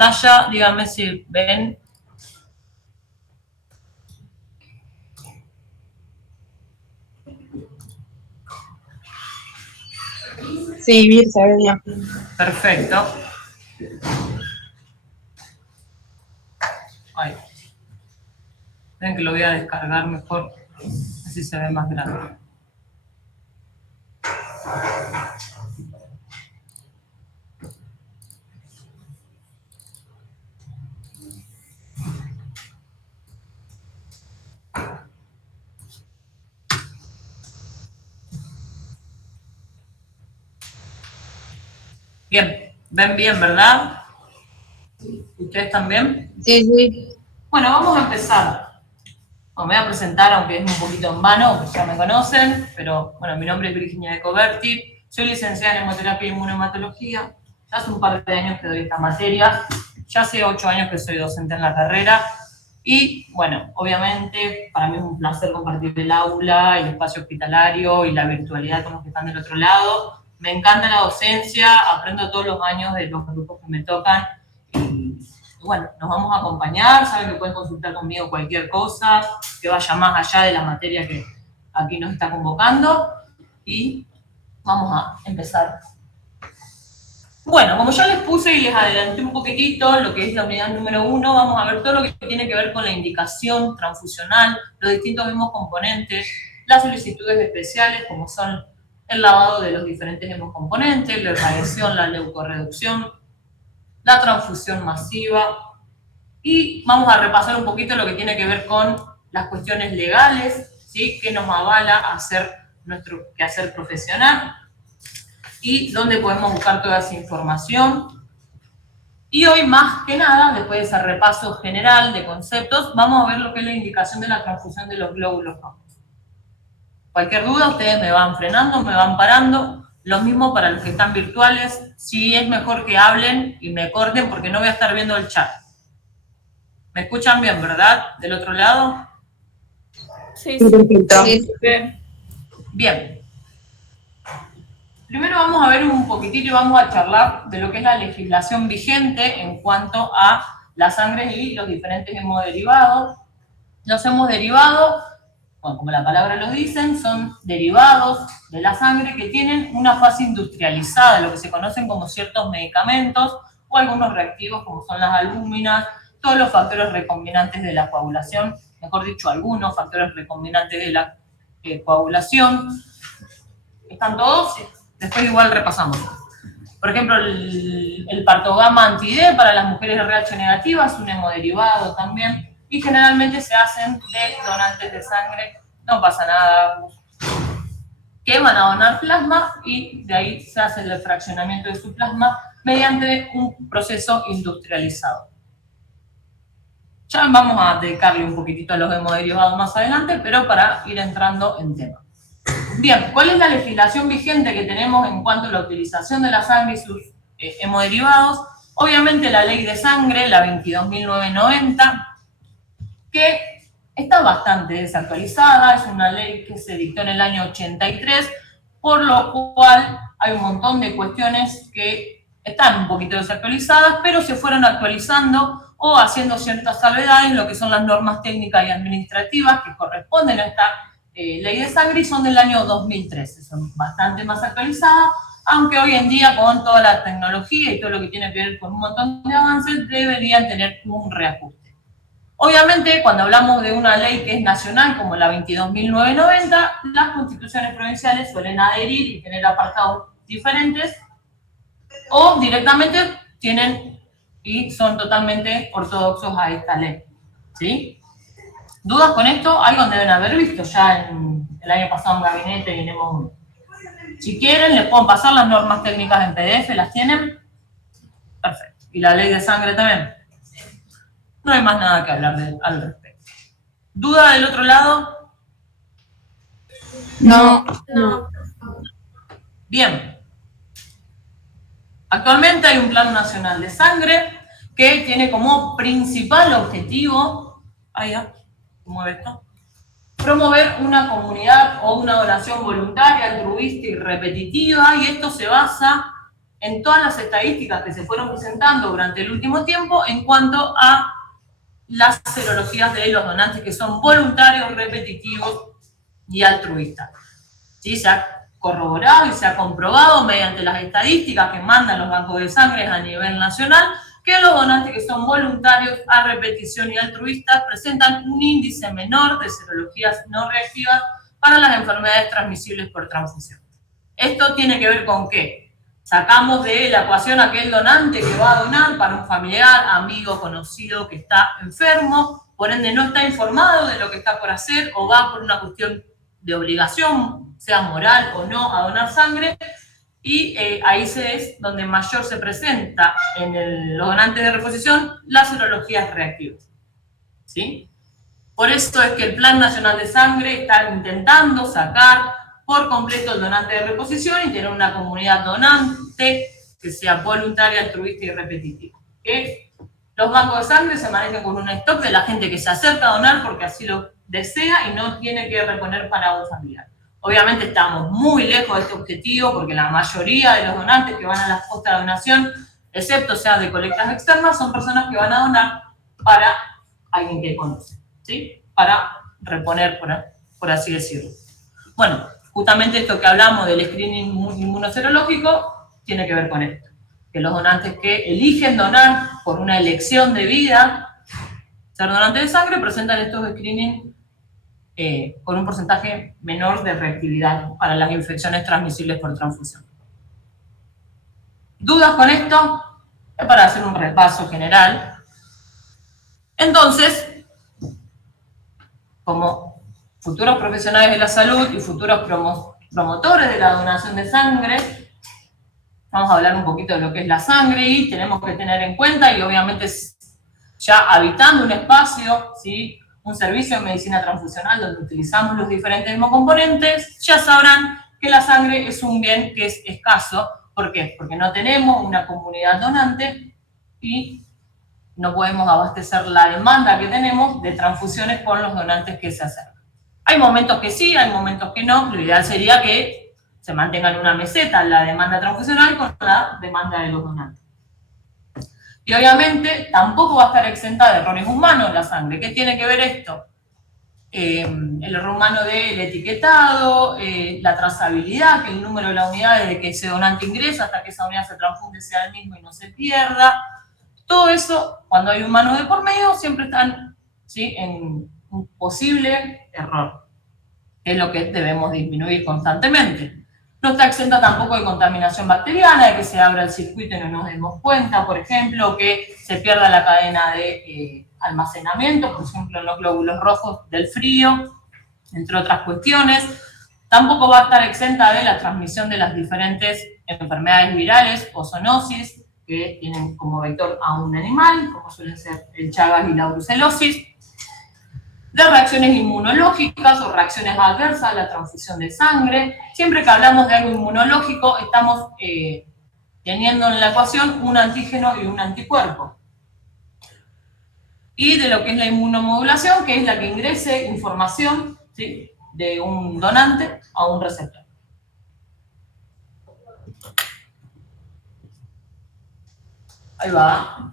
pantalla, díganme si ven. Sí, bien, se ve bien. Perfecto. Ahí. Ven que lo voy a descargar mejor, así se ve más grande. Bien, ven bien, ¿verdad? ¿Ustedes también? Sí, sí. Bueno, vamos a empezar. Me voy a presentar, aunque es un poquito en vano, ya me conocen, pero bueno, mi nombre es Virginia de Coberti, soy licenciada en Hemoterapia y Inmunohematología, ya hace un par de años que doy esta materia, ya hace 8 años que soy docente en la carrera, y bueno, obviamente para mí es un placer compartir el aula, el espacio hospitalario y la virtualidad con los que están del otro lado. Me encanta la docencia, aprendo todos los años de los grupos que me tocan, y bueno, nos vamos a acompañar, saben que pueden consultar conmigo cualquier cosa, que vaya más allá de la materia que aquí nos está convocando, y vamos a empezar. Bueno, como ya les puse y les adelanté un poquitito lo que es la unidad número 1, vamos a ver todo lo que tiene que ver con la indicación transfusional, los distintos hemocomponentes, las solicitudes especiales como son el lavado de los diferentes hemocomponentes, la irradiación, la leucorreducción, la transfusión masiva, y vamos a repasar un poquito lo que tiene que ver con las cuestiones legales, ¿sí? Que nos avala a hacer nuestro quehacer profesional y dónde podemos buscar toda esa información. Y hoy, más que nada, después de ese repaso general de conceptos, vamos a ver lo que es la indicación de la transfusión de los glóbulos rojos. Cualquier duda, ustedes me van frenando, me van parando. Lo mismo para los que están virtuales. Sí, es mejor que hablen y me corten porque no voy a estar viendo el chat. ¿Me escuchan bien, verdad? ¿Del otro lado? Sí, perfecto. Sí. Bien. Primero vamos a ver un poquitito y vamos a charlar de lo que es la legislación vigente en cuanto a la sangre y los diferentes hemoderivados. Los hemoderivados, bueno, como la palabra lo dicen, son derivados de la sangre que tienen una fase industrializada, lo que se conocen como ciertos medicamentos o algunos reactivos como son las albúminas, todos los factores recombinantes de la coagulación, mejor dicho, algunos factores recombinantes de la coagulación. ¿Están todos? Después igual repasamos. Por ejemplo, el partogama anti-D para las mujeres RH negativas es un hemodiderivado también, y generalmente se hacen de donantes de sangre, no pasa nada, que van a donar plasma y de ahí se hace el fraccionamiento de su plasma mediante un proceso industrializado. Ya vamos a dedicarle un poquitito a los hemoderivados más adelante, pero para ir entrando en tema. Bien, ¿cuál es la legislación vigente que tenemos en cuanto a la utilización de la sangre y sus hemoderivados? Obviamente la ley de sangre, la 22.990, que está bastante desactualizada, es una ley que se dictó en el año 83, por lo cual hay un montón de cuestiones que están un poquito desactualizadas, pero se fueron actualizando o haciendo ciertas salvedades en lo que son las normas técnicas y administrativas que corresponden a esta ley de sangre y son del año 2013, son bastante más actualizadas, aunque hoy en día con toda la tecnología y todo lo que tiene que ver con un montón de avances deberían tener un reajuste. Obviamente, cuando hablamos de una ley que es nacional, como la 22.990, las constituciones provinciales suelen adherir y tener apartados diferentes, o directamente tienen y son totalmente ortodoxos a esta ley, ¿sí? ¿Dudas con esto? Algo deben haber visto ya en el año pasado en gabinete, tenemos. Si quieren, les puedo pasar las normas técnicas en PDF, ¿las tienen? Perfecto. ¿Y la ley de sangre también? No hay más nada que hablar al respecto. ¿Duda del otro lado? No. Bien. Actualmente hay un Plan Nacional de Sangre que tiene como principal objetivo, mueve esto, promover una comunidad o una donación voluntaria, altruista y repetitiva, y esto se basa en todas las estadísticas que se fueron presentando durante el último tiempo en cuanto a las serologías de los donantes que son voluntarios, repetitivos y altruistas. ¿Sí? Se ha corroborado y se ha comprobado mediante las estadísticas que mandan los bancos de sangre a nivel nacional que los donantes que son voluntarios a repetición y altruistas presentan un índice menor de serologías no reactivas para las enfermedades transmisibles por transfusión. ¿Esto tiene que ver con qué? Sacamos de la ecuación aquel donante que va a donar para un familiar, amigo, conocido que está enfermo, por ende no está informado de lo que está por hacer o va por una cuestión de obligación, sea moral o no, a donar sangre, y ahí es donde mayor se presenta en los donantes de reposición las serologías reactivas. ¿Sí? Por eso es que el Plan Nacional de Sangre está intentando sacar por completo el donante de reposición y tener una comunidad donante que sea voluntaria, altruista y repetitiva. ¿Okay? Los bancos de sangre se manejan con un stock de la gente que se acerca a donar porque así lo desea y no tiene que reponer para un familiar. Obviamente estamos muy lejos de este objetivo porque la mayoría de los donantes que van a las postas de donación, excepto sean de colectas externas, son personas que van a donar para alguien que conoce, ¿sí? Para reponer, por así decirlo. Bueno, justamente esto que hablamos del screening inmunoserológico tiene que ver con esto. Que los donantes que eligen donar por una elección de vida, ser donantes de sangre, presentan estos screening con un porcentaje menor de reactividad para las infecciones transmisibles por transfusión. ¿Dudas con esto? Es para hacer un repaso general. Entonces, como futuros profesionales de la salud y futuros promotores de la donación de sangre, vamos a hablar un poquito de lo que es la sangre y tenemos que tener en cuenta, y obviamente ya habitando un espacio, ¿sí? Un servicio de medicina transfusional donde utilizamos los diferentes hemocomponentes, ya sabrán que la sangre es un bien que es escaso. ¿Por qué? Porque no tenemos una comunidad donante y no podemos abastecer la demanda que tenemos de transfusiones con los donantes que se acercan. Hay momentos que sí, hay momentos que no. Lo ideal sería que se mantenga en una meseta la demanda transfusional con la demanda de los donantes. Y obviamente tampoco va a estar exenta de errores humanos la sangre. ¿Qué tiene que ver esto? El error humano del etiquetado, la trazabilidad, que el número de la unidad desde que ese donante ingresa hasta que esa unidad se transfunde sea el mismo y no se pierda. Todo eso, cuando hay humanos de por medio, siempre están, ¿sí?, en un posible error. Es lo que debemos disminuir constantemente. No está exenta tampoco de contaminación bacteriana, de que se abra el circuito y no nos demos cuenta, por ejemplo, que se pierda la cadena de almacenamiento, por ejemplo, en los glóbulos rojos del frío, entre otras cuestiones. Tampoco va a estar exenta de la transmisión de las diferentes enfermedades virales o zoonosis que tienen como vector a un animal, como suelen ser el Chagas y la brucelosis, de reacciones inmunológicas o reacciones adversas a la transfusión de sangre. Siempre que hablamos de algo inmunológico, estamos teniendo en la ecuación un antígeno y un anticuerpo. Y de lo que es la inmunomodulación, que es la que ingrese información, ¿sí?, de un donante a un receptor. Ahí va.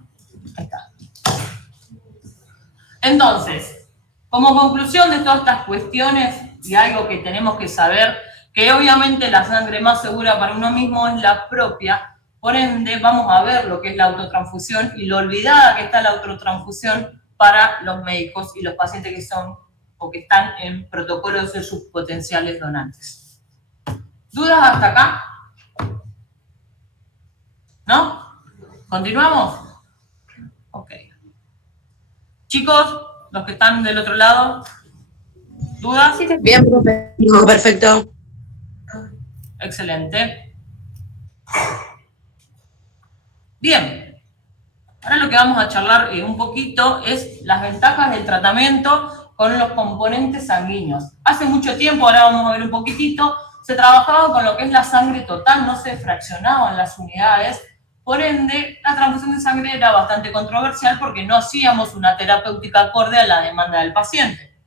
Ahí está. Entonces, como conclusión de todas estas cuestiones, y algo que tenemos que saber, que obviamente la sangre más segura para uno mismo es la propia, por ende vamos a ver lo que es la autotransfusión y lo olvidada que está la autotransfusión para los médicos y los pacientes que son o que están en protocolo de ser sus potenciales donantes. ¿Dudas hasta acá? ¿No? ¿Continuamos? Ok. Chicos, los que están del otro lado, ¿dudas? Bien, profe. No, perfecto. Excelente. Bien. Ahora lo que vamos a charlar un poquito es las ventajas del tratamiento con los componentes sanguíneos. Hace mucho tiempo, ahora vamos a ver un poquitito, se trabajaba con lo que es la sangre total, no se fraccionaban las unidades. Por ende, la transfusión de sangre era bastante controversial porque no hacíamos una terapéutica acorde a la demanda del paciente.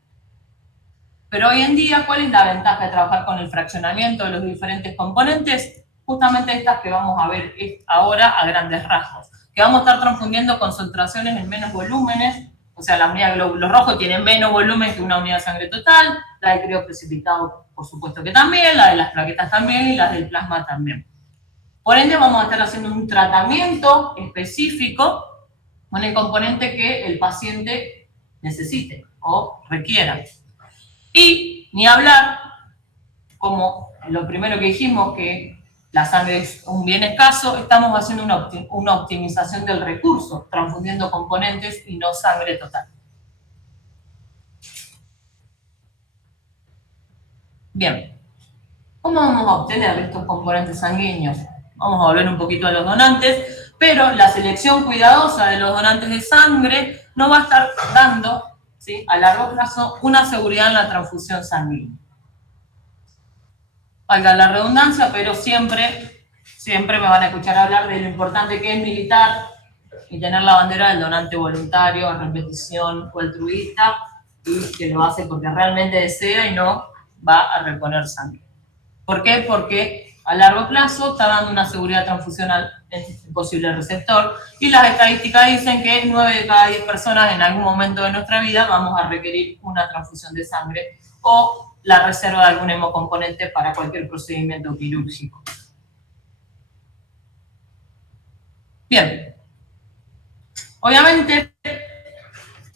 Pero hoy en día, ¿cuál es la ventaja de trabajar con el fraccionamiento de los diferentes componentes? justamente estas que vamos a ver ahora a grandes rasgos, que vamos a estar transfundiendo concentraciones en menos volúmenes, o sea, la unidad de glóbulos rojos tiene menos volumen que una unidad de sangre total, la de crioprecipitado, por supuesto que también, la de las plaquetas también y las del plasma también. Por ende, vamos a estar haciendo un tratamiento específico con el componente que el paciente necesite o requiera. Y ni hablar, como lo primero que dijimos, que la sangre es un bien escaso, estamos haciendo una optimización del recurso, transfundiendo componentes y no sangre total. Bien, ¿cómo vamos a obtener estos componentes sanguíneos? Vamos a volver un poquito a los donantes, pero la selección cuidadosa de los donantes de sangre nos va a estar dando, ¿sí?, a largo plazo una seguridad en la transfusión sanguínea. Valga la redundancia, pero siempre me van a escuchar hablar de lo importante que es militar y tener la bandera del donante voluntario, a repetición o altruista, y que lo hace porque realmente desea y no va a reponer sangre. ¿Por qué? Porque a largo plazo está dando una seguridad transfusional en este posible receptor, y las estadísticas dicen que 9 de cada 10 personas en algún momento de nuestra vida vamos a requerir una transfusión de sangre o la reserva de algún hemocomponente para cualquier procedimiento quirúrgico. Bien, obviamente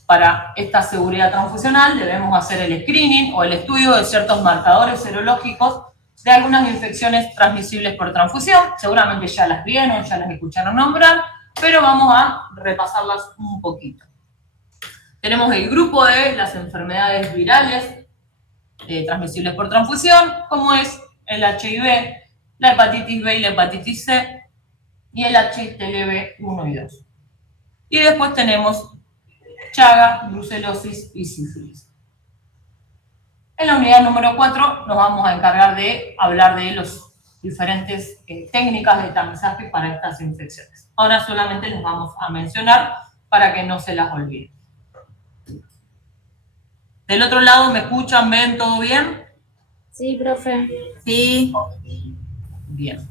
para esta seguridad transfusional debemos hacer el screening o el estudio de ciertos marcadores serológicos de algunas infecciones transmisibles por transfusión. Seguramente ya las vieron, ya las escucharon nombrar, pero vamos a repasarlas un poquito. Tenemos el grupo de las enfermedades virales transmisibles por transfusión, como es el HIV, la hepatitis B y la hepatitis C, y el HTLV 1 y 2. Y después tenemos Chaga, brucelosis y sífilis. En la unidad número 4 nos vamos a encargar de hablar de las diferentes técnicas de tamizaje para estas infecciones. Ahora solamente les vamos a mencionar para que no se las olviden. Del otro lado, ¿me escuchan? ¿Ven? ¿Todo bien? Sí, profe. Sí. Bien.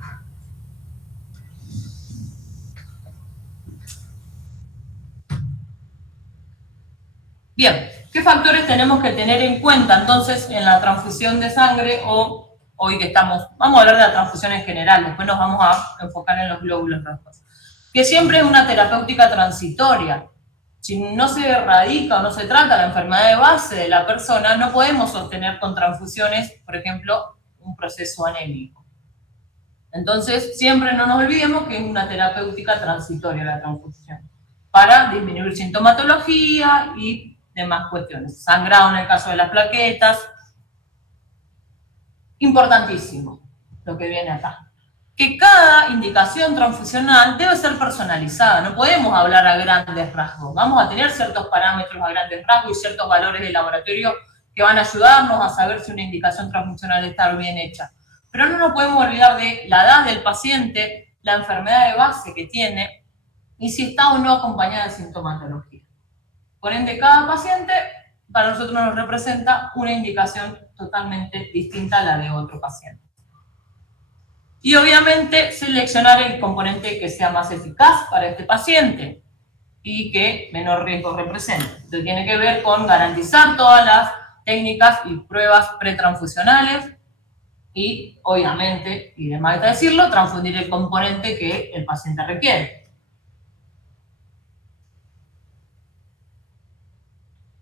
Bien, ¿qué factores tenemos que tener en cuenta entonces en la transfusión de sangre o hoy que estamos? Vamos a hablar de la transfusión en general, después nos vamos a enfocar en los glóbulos rojos. Que siempre es una terapéutica transitoria. Si no se erradica o no se trata la enfermedad de base de la persona, no podemos sostener con transfusiones, por ejemplo, un proceso anémico. Entonces, siempre no nos olvidemos que es una terapéutica transitoria la transfusión, para disminuir sintomatología y demás cuestiones. Sangrado en el caso de las plaquetas. Importantísimo lo que viene acá. Que cada indicación transfusional debe ser personalizada. No podemos hablar a grandes rasgos. Vamos a tener ciertos parámetros a grandes rasgos y ciertos valores de laboratorio que van a ayudarnos a saber si una indicación transfusional está bien hecha. Pero no nos podemos olvidar de la edad del paciente, la enfermedad de base que tiene y si está o no acompañada de sintomatología. Por ende, cada paciente para nosotros nos representa una indicación totalmente distinta a la de otro paciente. Y obviamente seleccionar el componente que sea más eficaz para este paciente y que menor riesgo represente. Entonces tiene que ver con garantizar todas las técnicas y pruebas pretransfusionales y obviamente, y de más decirlo, transfundir el componente que el paciente requiere.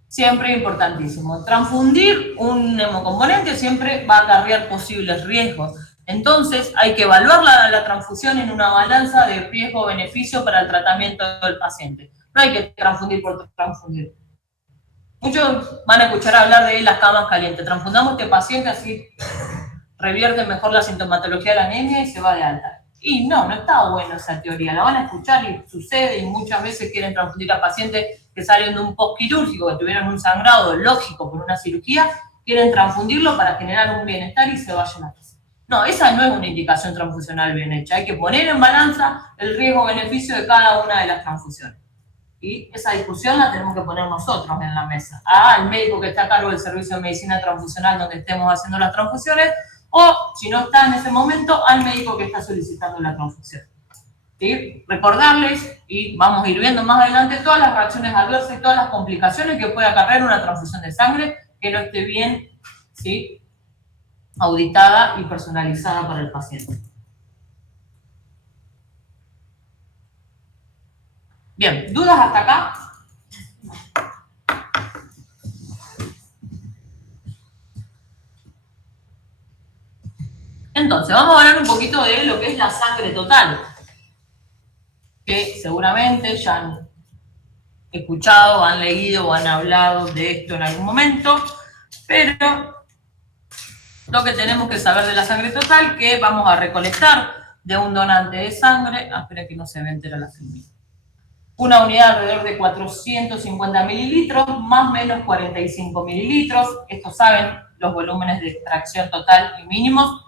Siempre importantísimo. Transfundir un hemocomponente siempre va a acarrear posibles riesgos. Entonces hay que evaluar la transfusión en una balanza de riesgo-beneficio para el tratamiento del paciente. No hay que transfundir por transfundir. Muchos van a escuchar hablar de las camas calientes. Transfundamos a este paciente así revierte mejor la sintomatología de la anemia y se va de alta. Y no está buena esa teoría. La van a escuchar y sucede, y muchas veces quieren transfundir a pacientes que salen de un postquirúrgico, que tuvieron un sangrado lógico por una cirugía, quieren transfundirlo para generar un bienestar y se vayan a casa. No, esa no es una indicación transfusional bien hecha. Hay que poner en balanza el riesgo-beneficio de cada una de las transfusiones. Y esa discusión la tenemos que poner nosotros en la mesa. El médico que está a cargo del servicio de medicina transfusional donde estemos haciendo las transfusiones o, si no está en ese momento, al médico que está solicitando la transfusión. ¿Sí? Recordarles, y vamos a ir viendo más adelante, todas las reacciones adversas y todas las complicaciones que puede acarrear una transfusión de sangre que no esté bien, ¿sí?, auditada y personalizada para el paciente. Bien, ¿dudas hasta acá? Entonces, vamos a hablar un poquito de lo que es la sangre total, que seguramente ya han escuchado, han leído o han hablado de esto en algún momento, pero lo que tenemos que saber de la sangre total, que vamos a recolectar de un donante de sangre, espera que no se ve entera la filmina, una unidad alrededor de 450 mililitros, más o menos 45 mililitros, estos saben los volúmenes de extracción total y mínimos,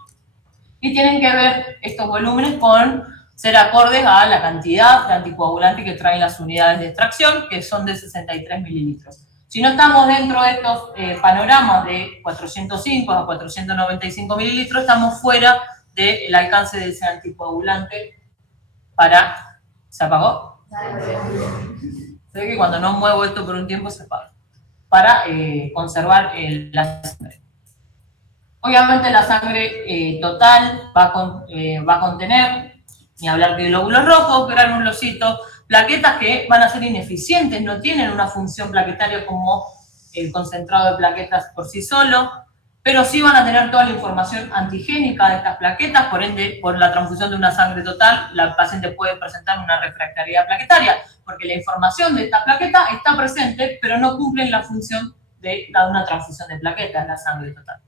y tienen que ver estos volúmenes con ser acordes a la cantidad de anticoagulante que traen las unidades de extracción, que son de 63 mililitros. Si no estamos dentro de estos panoramas de 405 a 495 mililitros, estamos fuera del alcance de ese anticoagulante para... ¿Se apagó? Se ve que cuando no muevo esto por un tiempo se apaga. Para conservar la sangre. Obviamente la sangre total va a contener, ni hablar de glóbulos rojos, granulocitos, plaquetas que van a ser ineficientes, no tienen una función plaquetaria como el concentrado de plaquetas por sí solo, pero sí van a tener toda la información antigénica de estas plaquetas, por ende, por la transfusión de una sangre total, la paciente puede presentar una refractariedad plaquetaria, porque la información de estas plaquetas está presente, pero no cumplen la función de una transfusión de plaquetas, la sangre total.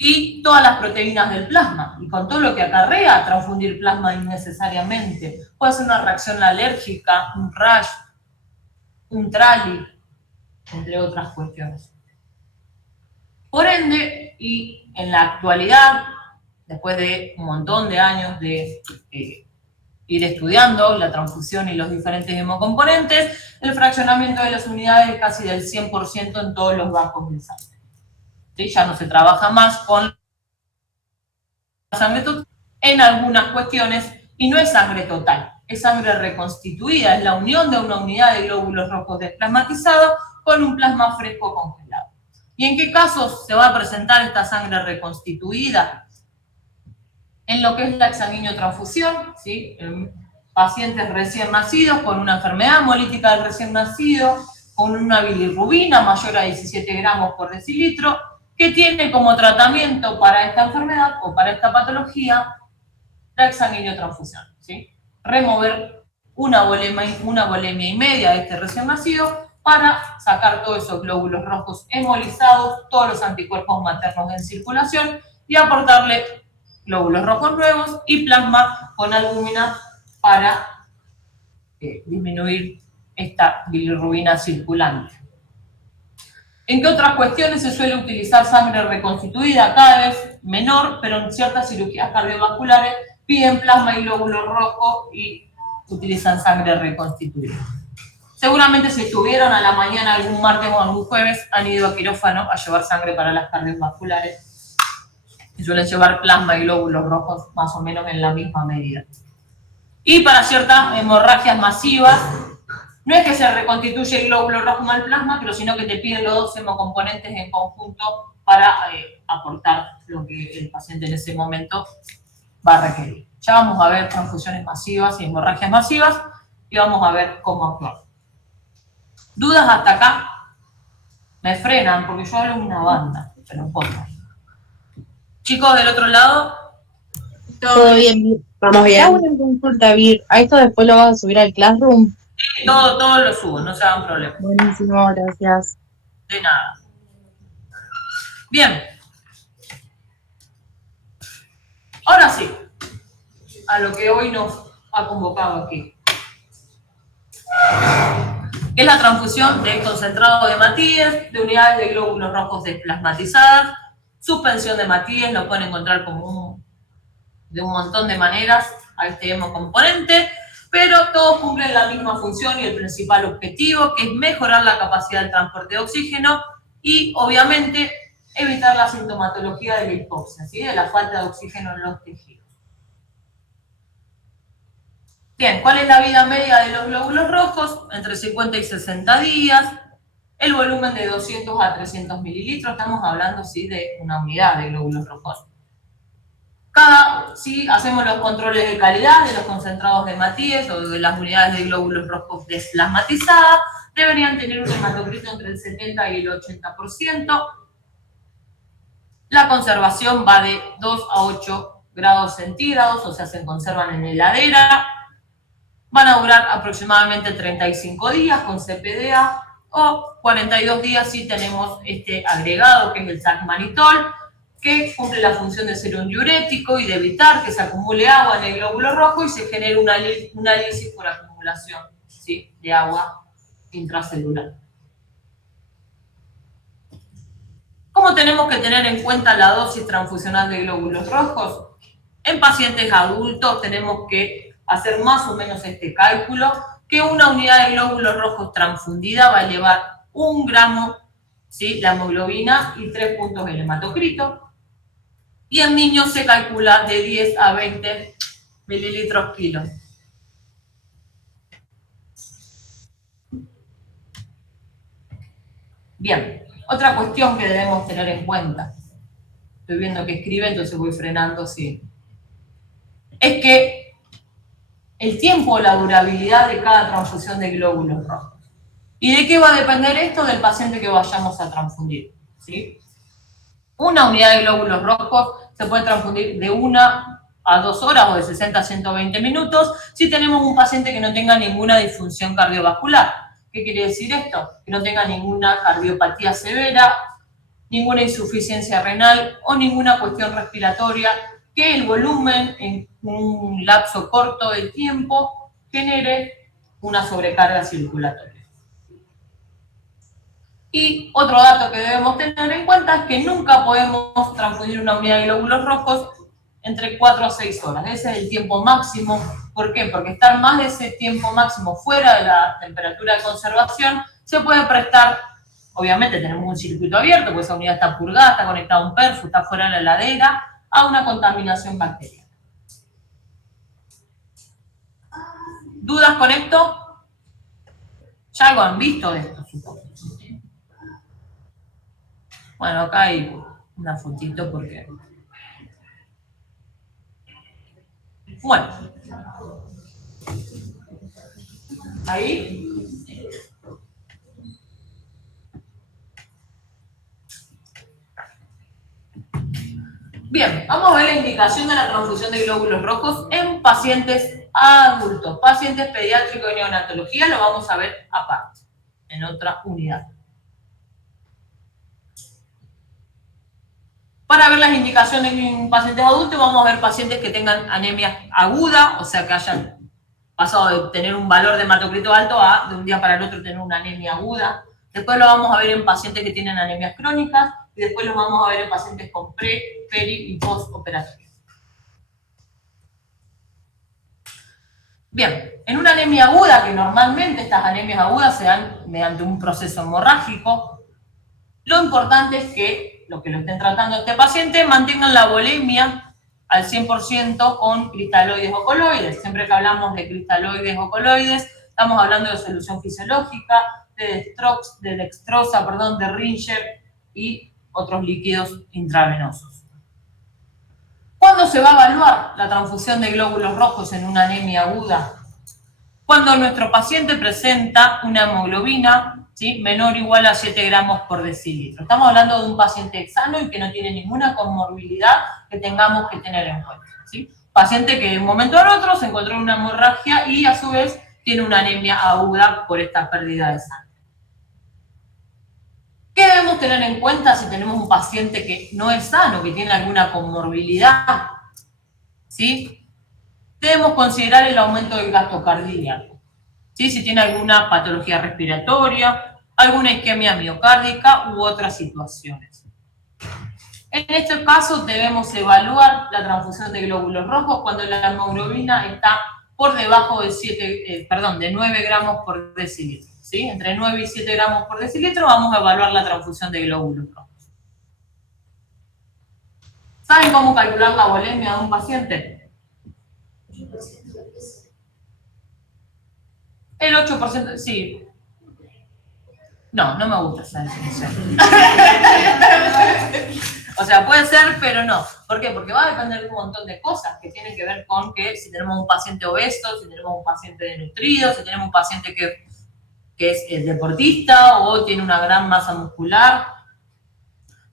Y todas las proteínas del plasma, y con todo lo que acarrea transfundir plasma innecesariamente. Puede ser una reacción alérgica, un rash, un trali, entre otras cuestiones. Por ende, y en la actualidad, después de un montón de años de ir estudiando la transfusión y los diferentes hemocomponentes, el fraccionamiento de las unidades es casi del 100% en todos los bancos de sangre. ¿Sí? Ya no se trabaja más con la sangre total en algunas cuestiones, y no es sangre total, es sangre reconstituida, es la unión de una unidad de glóbulos rojos desplasmatizados con un plasma fresco congelado. ¿Y en qué casos se va a presentar esta sangre reconstituida? En lo que es la exsanguíneo-transfusión, ¿sí? En pacientes recién nacidos con una enfermedad hemolítica del recién nacido, con una bilirrubina mayor a 17 gramos por decilitro, que tiene como tratamiento para esta enfermedad o para esta patología la exsanguíneo-transfusión, ¿sí? Remover una volemia y media de este recién nacido para sacar todos esos glóbulos rojos hemolizados, todos los anticuerpos maternos en circulación y aportarle glóbulos rojos nuevos y plasma con albúmina para disminuir esta bilirrubina circulante. ¿En qué otras cuestiones se suele utilizar sangre reconstituida? Cada vez menor, pero en ciertas cirugías cardiovasculares piden plasma y glóbulos rojos y utilizan sangre reconstituida. Seguramente si estuvieron a la mañana algún martes o algún jueves, han ido a quirófano a llevar sangre para las cardiovasculares y suelen llevar plasma y glóbulos rojos más o menos en la misma medida. Y para ciertas hemorragias masivas, no es que se reconstituye el glóbulo rojo mal plasma, pero sino que te piden los dos hemocomponentes en conjunto para aportar lo que el paciente en ese momento va a requerir. Ya vamos a ver transfusiones masivas y hemorragias masivas y vamos a ver cómo actuar. ¿Dudas hasta acá? Me frenan porque yo hablo en una banda, pero un poco. Chicos, del otro lado. Todo bien, vamos bien. Hago una consulta, Vir. ¿A esto después lo vas a subir al Classroom? Todo lo subo, no se hagan problemas. Buenísimo, gracias. De nada. Bien. Ahora sí, a lo que hoy nos ha convocado aquí. Es la transfusión de concentrado de Matías, de unidades de glóbulos rojos desplasmatizadas, suspensión de Matías, lo pueden encontrar como de un montón de maneras a este hemocomponente, pero todos cumplen la misma función y el principal objetivo, que es mejorar la capacidad del transporte de oxígeno y, obviamente, evitar la sintomatología de la hipoxia, ¿sí? De la falta de oxígeno en los tejidos. Bien, ¿cuál es la vida media de los glóbulos rojos? Entre 50 y 60 días. El volumen de 200 a 300 mililitros, estamos hablando, ¿sí?, de una unidad de glóbulos rojos. Sí, hacemos los controles de calidad de los concentrados de Matías o de las unidades de glóbulos rojos desplasmatizadas, deberían tener un hematocrito entre el 70 y el 80%. La conservación va de 2 a 8 grados centígrados, o sea, se conservan en heladera. Van a durar aproximadamente 35 días con CPDA o 42 días si tenemos este agregado que es el sacmanitol, que cumple la función de ser un diurético y de evitar que se acumule agua en el glóbulo rojo y se genere una lisis por acumulación, ¿sí?, de agua intracelular. ¿Cómo tenemos que tener en cuenta la dosis transfusional de glóbulos rojos? En pacientes adultos tenemos que hacer más o menos este cálculo, que una unidad de glóbulos rojos transfundida va a llevar 1 gramo, ¿sí?, la hemoglobina y 3 puntos el hematocrito. Y en niños se calcula de 10 a 20 mililitros kilo. Bien, otra cuestión que debemos tener en cuenta, estoy viendo que escribe, entonces voy frenando, sí, es que el tiempo o la durabilidad de cada transfusión de glóbulos rojos. ¿Y de qué va a depender esto? Del paciente que vayamos a transfundir, ¿sí? Una unidad de glóbulos rojos se puede transfundir de 1 a 2 horas o de 60 a 120 minutos si tenemos un paciente que no tenga ninguna disfunción cardiovascular. ¿Qué quiere decir esto? Que no tenga ninguna cardiopatía severa, ninguna insuficiencia renal o ninguna cuestión respiratoria, que el volumen en un lapso corto de tiempo genere una sobrecarga circulatoria. Y otro dato que debemos tener en cuenta es que nunca podemos transfundir una unidad de glóbulos rojos entre 4 a 6 horas. Ese es el tiempo máximo. ¿Por qué? Porque estar más de ese tiempo máximo fuera de la temperatura de conservación se puede prestar, obviamente tenemos un circuito abierto, pues esa unidad está purgada, está conectada a un perfo, está fuera de la heladera, a una contaminación bacteriana. ¿Dudas con esto? Ya algo han visto de esto, supongo. Bueno, acá hay una fotito porque... Bueno. Ahí. Bien, vamos a ver la indicación de la transfusión de glóbulos rojos en pacientes adultos, pacientes pediátricos y neonatología, lo vamos a ver aparte, en otra unidad. Para ver las indicaciones en pacientes adultos, vamos a ver pacientes que tengan anemia aguda, o sea que hayan pasado de tener un valor de hematocrito alto a de un día para el otro tener una anemia aguda. Después lo vamos a ver en pacientes que tienen anemias crónicas y después lo vamos a ver en pacientes con pre, peri y postoperatorio. Bien, en una anemia aguda, que normalmente estas anemias agudas se dan mediante un proceso hemorrágico, lo importante es que lo estén tratando a este paciente mantengan la volemia al 100% con cristaloides o coloides. Siempre que hablamos de cristaloides o coloides, estamos hablando de solución fisiológica, de dextrosa, de Ringer y otros líquidos intravenosos. ¿Cuándo se va a evaluar la transfusión de glóbulos rojos en una anemia aguda? Cuando nuestro paciente presenta una hemoglobina, ¿sí?, menor o igual a 7 gramos por decilitro. Estamos hablando de un paciente sano y que no tiene ninguna comorbilidad que tengamos que tener en cuenta, ¿sí? Paciente que de un momento al otro se encontró en una hemorragia y a su vez tiene una anemia aguda por esta pérdida de sangre. ¿Qué debemos tener en cuenta si tenemos un paciente que no es sano, que tiene alguna comorbilidad? ¿Sí? Debemos considerar el aumento del gasto cardíaco. ¿Sí? Si tiene alguna patología respiratoria, alguna isquemia miocárdica u otras situaciones. En este caso debemos evaluar la transfusión de glóbulos rojos cuando la hemoglobina está por debajo de 9 gramos por decilitro. ¿Sí? Entre 9 y 7 gramos por decilitro vamos a evaluar la transfusión de glóbulos rojos. ¿Saben cómo calcular la volemia de un paciente? El 8%, sí. No, no me gusta esa definición. O sea, puede ser, pero no. ¿Por qué? Porque va a depender de un montón de cosas que tienen que ver con que si tenemos un paciente obeso, si tenemos un paciente desnutrido, si tenemos un paciente que es deportista o tiene una gran masa muscular.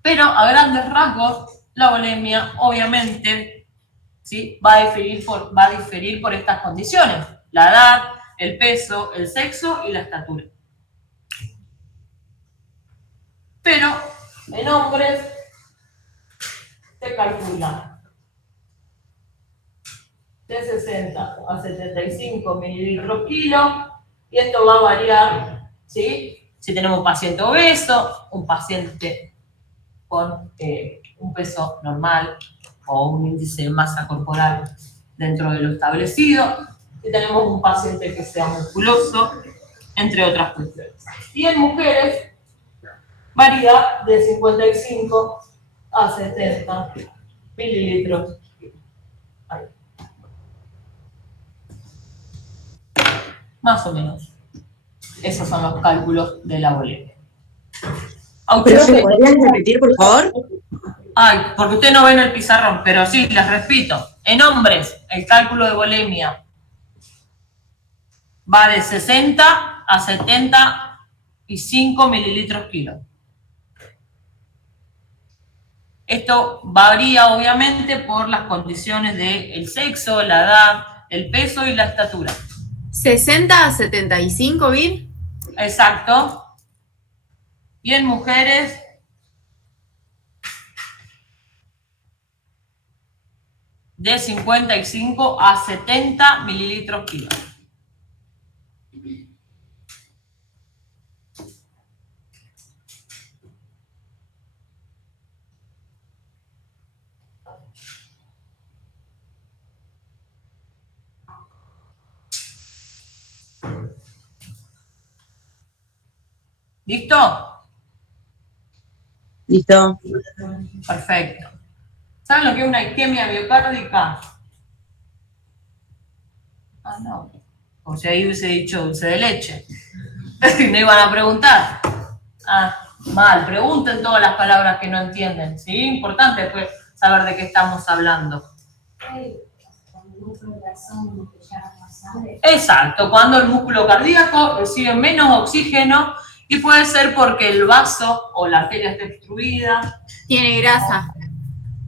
Pero a grandes rasgos, la volemia, obviamente, ¿sí? va a diferir por estas condiciones: la edad, el peso, el sexo y la estatura. Pero en hombres se calcula de 60 a 75 mililitros kilo, y esto va a variar, ¿sí? Si tenemos un paciente obeso, un paciente con un peso normal o un índice de masa corporal dentro de lo establecido, si tenemos un paciente que sea musculoso, entre otras cuestiones. Y en mujeres varía de 55 a 70 mililitros. Ahí. Más o menos. Esos son los cálculos de la volemia. ¿Pero se podrían repetir, por favor? Ay, porque usted no ve en el pizarrón, pero sí, les repito. En hombres, el cálculo de volemia va de 60 a 75 mililitros kilo. Esto varía obviamente por las condiciones del sexo, la edad, el peso y la estatura. 60 a 75, Vir. Exacto. Y en mujeres, de 55 a 70 mililitros kilo. ¿Listo? Listo. Perfecto. ¿Saben lo que es una isquemia miocárdica? Ah, no. O sea, ahí hubiese dicho dulce de leche. Me iban a preguntar. Ah, mal. Pregunten todas las palabras que no entienden. ¿Sí? Importante después saber de qué estamos hablando. Exacto. Cuando el músculo cardíaco recibe menos oxígeno, y puede ser porque el vaso o la arteria está obstruida. Tiene grasa.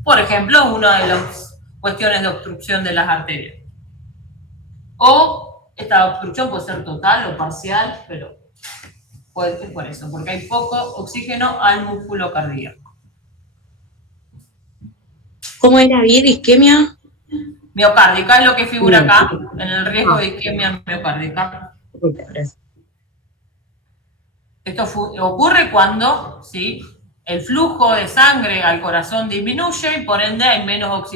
Por ejemplo, una de las cuestiones de obstrucción de las arterias. O esta obstrucción puede ser total o parcial, pero puede ser por eso, porque hay poco oxígeno al músculo cardíaco. ¿Cómo era, Vir? ¿Isquemia? Miocárdica es lo que figura acá, en el riesgo de isquemia miocárdica. Esto ocurre cuando, ¿sí?, el flujo de sangre al corazón disminuye y por ende hay menos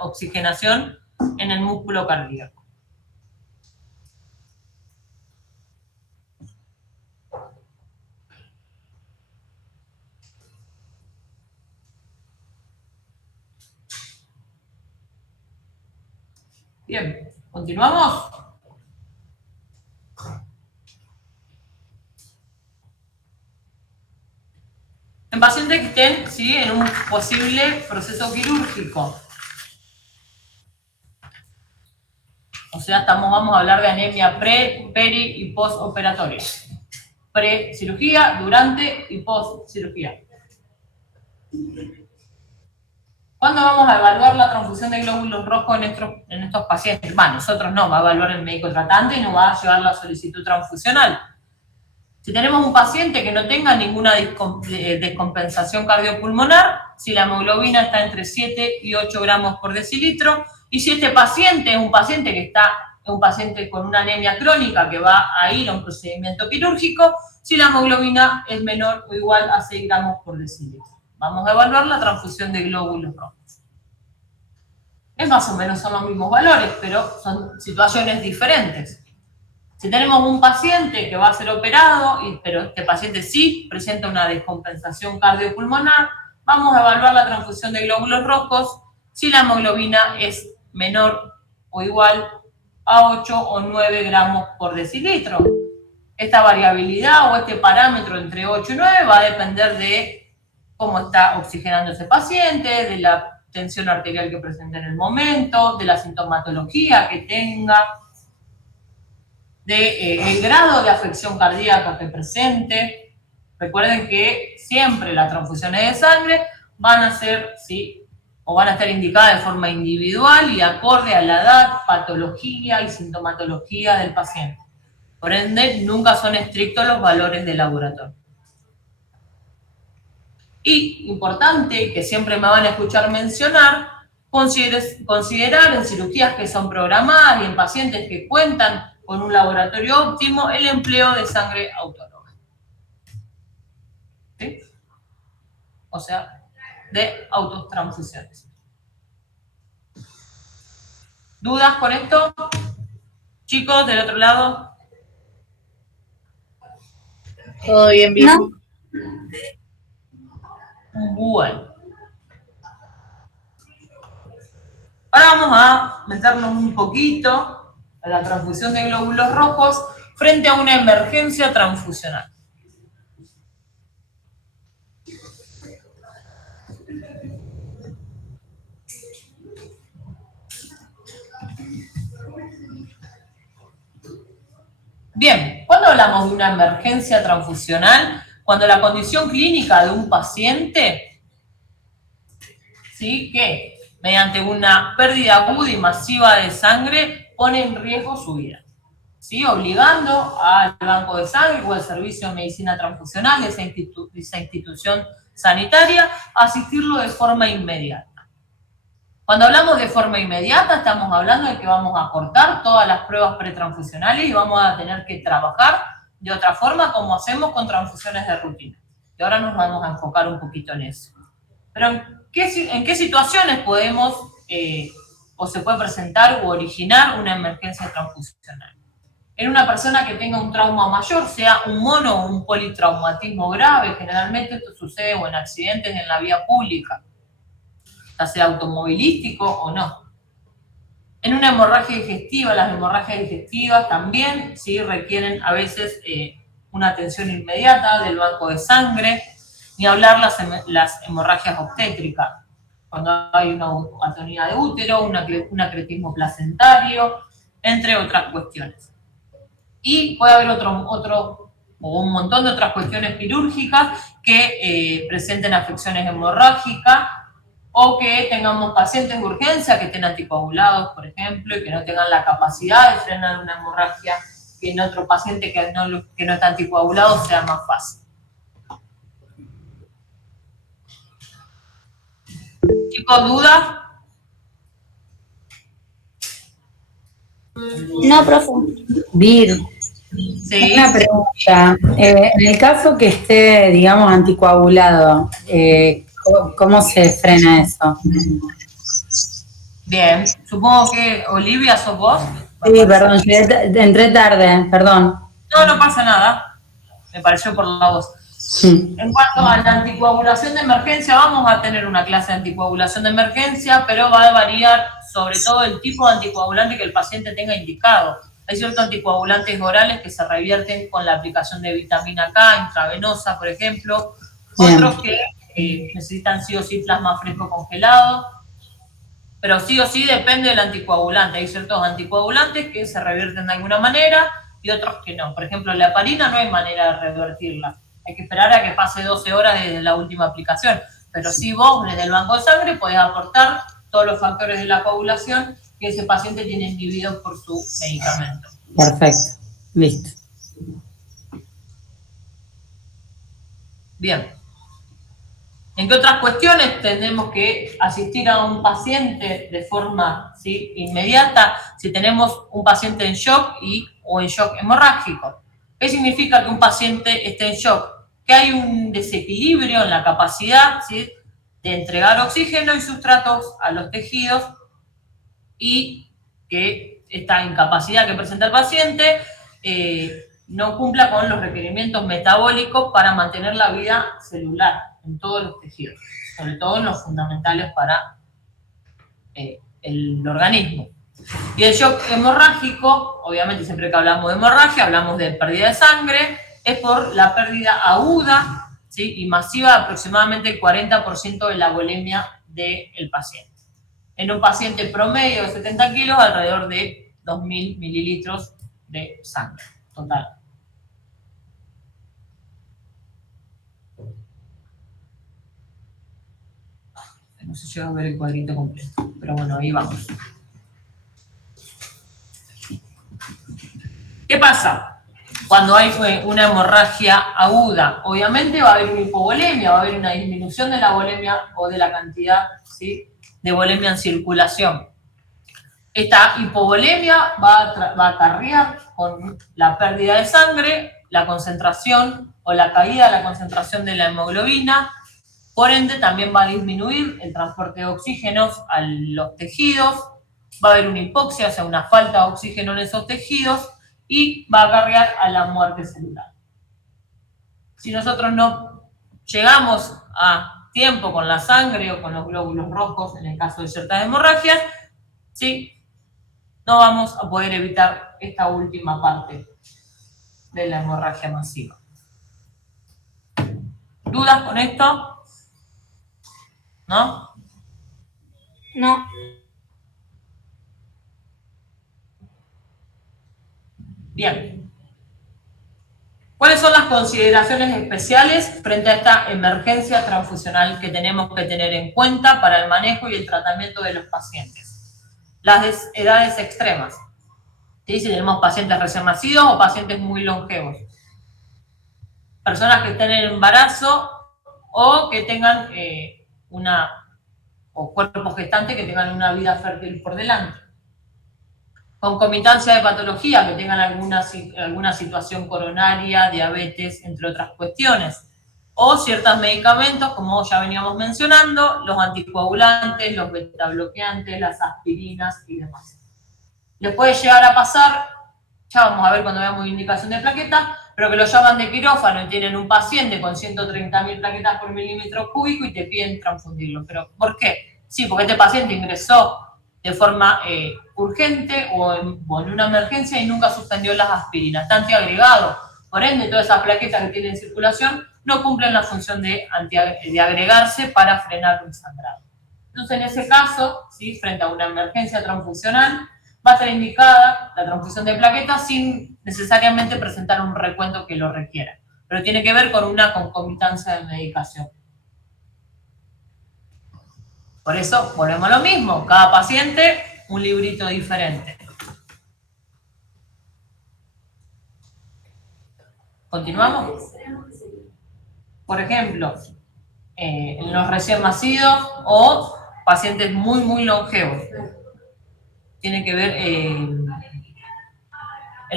oxigenación en el músculo cardíaco. Bien, ¿continuamos? En pacientes que estén, ¿sí?, en un posible proceso quirúrgico. O sea, vamos a hablar de anemia pre, peri y postoperatoria. Pre-cirugía, durante y post-cirugía. ¿Cuándo vamos a evaluar la transfusión de glóbulos rojos en estos pacientes? Bueno, nosotros no, va a evaluar el médico tratante y nos va a llevar la solicitud transfusional. Si tenemos un paciente que no tenga ninguna descompensación cardiopulmonar, si la hemoglobina está entre 7 y 8 gramos por decilitro, y si este paciente es un paciente con una anemia crónica que va a ir a un procedimiento quirúrgico, si la hemoglobina es menor o igual a 6 gramos por decilitro. Vamos a evaluar la transfusión de glóbulos rojos. Es más o menos son los mismos valores, pero son situaciones diferentes. Si tenemos un paciente que va a ser operado, pero este paciente sí presenta una descompensación cardiopulmonar, vamos a evaluar la transfusión de glóbulos rojos si la hemoglobina es menor o igual a 8 o 9 gramos por decilitro. Esta variabilidad o este parámetro entre 8 y 9 va a depender de cómo está oxigenando ese paciente, de la tensión arterial que presente en el momento, de la sintomatología que tenga, del grado de afección cardíaca que presente. Recuerden que siempre las transfusiones de sangre van a ser, ¿sí?, o van a estar indicadas de forma individual y acorde a la edad, patología y sintomatología del paciente. Por ende, nunca son estrictos los valores de laboratorio. Y, importante, que siempre me van a escuchar mencionar, considerar en cirugías que son programadas y en pacientes que cuentan con un laboratorio óptimo el empleo de sangre autóloga. ¿Sí? O sea, de autotransfusiones. ¿Dudas con esto? Chicos, del otro lado. Todo bien, bien. No. Bueno. Ahora vamos a meternos un poquito a la transfusión de glóbulos rojos frente a una emergencia transfusional. Bien, cuando hablamos de una emergencia transfusional, cuando la condición clínica de un paciente, ¿sí?, que mediante una pérdida aguda y masiva de sangre pone en riesgo su vida, ¿sí?, obligando al banco de sangre o al servicio de medicina transfusional de esa institución sanitaria a asistirlo de forma inmediata. Cuando hablamos de forma inmediata, estamos hablando de que vamos a cortar todas las pruebas pretransfusionales y vamos a tener que trabajar de otra forma como hacemos con transfusiones de rutina. Y ahora nos vamos a enfocar un poquito en eso. Pero ¿en qué situaciones podemos o se puede presentar o originar una emergencia transfusional? En una persona que tenga un trauma mayor, sea un mono o un politraumatismo grave, generalmente esto sucede o en accidentes en la vía pública, ya sea automovilístico o no. En una hemorragia digestiva, las hemorragias digestivas también sí requieren a veces una atención inmediata del banco de sangre, ni hablar las hemorragias obstétricas, cuando hay una atonía de útero, un acretismo placentario, entre otras cuestiones. Y puede haber otro o un montón de otras cuestiones quirúrgicas que presenten afecciones hemorrágicas, o que tengamos pacientes de urgencia que estén anticoagulados, por ejemplo, y que no tengan la capacidad de frenar una hemorragia, que en otro paciente que no está anticoagulado sea más fácil. Chicos, ¿dudas? No, profe. Vir, Sí. una pregunta. En el caso que esté, digamos, anticoagulado, ¿cómo se frena eso? Bien. Supongo que, Olivia, ¿sos vos? Sí, perdón, entré tarde, perdón. No pasa nada. Me pareció por la voz. En cuanto a la anticoagulación de emergencia, vamos a tener una clase de anticoagulación de emergencia, pero va a variar sobre todo el tipo de anticoagulante que el paciente tenga indicado. Hay ciertos anticoagulantes orales que se revierten con la aplicación de vitamina K intravenosa, por ejemplo. Bien. Otros que necesitan sí o sí plasma fresco congelado. Pero sí o sí depende del anticoagulante. Hay ciertos anticoagulantes que se revierten de alguna manera y otros que no. Por ejemplo, la heparina no hay manera de revertirla. Hay que esperar a que pase 12 horas desde la última aplicación. Pero sí vos, desde el banco de sangre, podés aportar todos los factores de la coagulación que ese paciente tiene inhibidos por su medicamento. Perfecto, listo. Bien. ¿En qué otras cuestiones tenemos que asistir a un paciente de forma, ¿sí?, inmediata si tenemos un paciente en shock o en shock hemorrágico? ¿Qué significa que un paciente esté en shock? Que hay un desequilibrio en la capacidad, ¿sí?, de entregar oxígeno y sustratos a los tejidos y que esta incapacidad que presenta el paciente no cumpla con los requerimientos metabólicos para mantener la vida celular en todos los tejidos. sobre todo en los fundamentales para el organismo. Y el shock hemorrágico, obviamente siempre que hablamos de hemorragia, hablamos de pérdida de sangre, es por la pérdida aguda, ¿sí?, y masiva de aproximadamente el 40% de la volemia del paciente. En un paciente promedio de 70 kilos, alrededor de 2.000 mililitros de sangre total. No se llega a ver el cuadrito completo, pero bueno, ahí vamos. ¿Qué pasa? Cuando hay una hemorragia aguda, obviamente va a haber una hipovolemia, va a haber una disminución de la volemia o de la cantidad, ¿sí?, de volemia en circulación. Esta hipovolemia va a acarrear con la pérdida de sangre, la concentración o la caída de la concentración de la hemoglobina. Por ende, también va a disminuir el transporte de oxígenos a los tejidos, va a haber una hipoxia, o sea, una falta de oxígeno en esos tejidos, y va a acarrear a la muerte celular. Si nosotros no llegamos a tiempo con la sangre o con los glóbulos rojos, en el caso de ciertas hemorragias, ¿sí?, no vamos a poder evitar esta última parte de la hemorragia masiva. ¿Dudas con esto? ¿No? No. Bien. ¿Cuáles son las consideraciones especiales frente a esta emergencia transfusional que tenemos que tener en cuenta para el manejo y el tratamiento de los pacientes? Las edades extremas. ¿Sí? Si tenemos pacientes recién nacidos o pacientes muy longevos. Personas que estén en embarazo o que tengan o cuerpos gestantes que tengan una vida fértil por delante. Concomitancia de patología, que tengan alguna situación coronaria, diabetes, entre otras cuestiones. O ciertos medicamentos, como ya veníamos mencionando, los anticoagulantes, los betabloqueantes, las aspirinas y demás. Les puede llegar a pasar, ya vamos a ver cuando veamos indicación de plaquetas, pero que lo llaman de quirófano y tienen un paciente con 130.000 plaquetas por milímetro cúbico y te piden transfundirlo. ¿Pero por qué? Sí, porque este paciente ingresó de forma urgente o en una emergencia y nunca suspendió las aspirinas. Está antiagregado. Por ende, todas esas plaquetas que tienen circulación no cumplen la función de agregarse para frenar un sangrado. Entonces, en ese caso, ¿sí?, frente a una emergencia transfusional, va a estar indicada la transfusión de plaquetas sin necesariamente presentar un recuento que lo requiera. Pero tiene que ver con una concomitancia de medicación. Por eso, volvemos a lo mismo. Cada paciente, un librito diferente. ¿Continuamos? Por ejemplo, en los recién nacidos o pacientes muy, muy longevos. Tiene que ver, en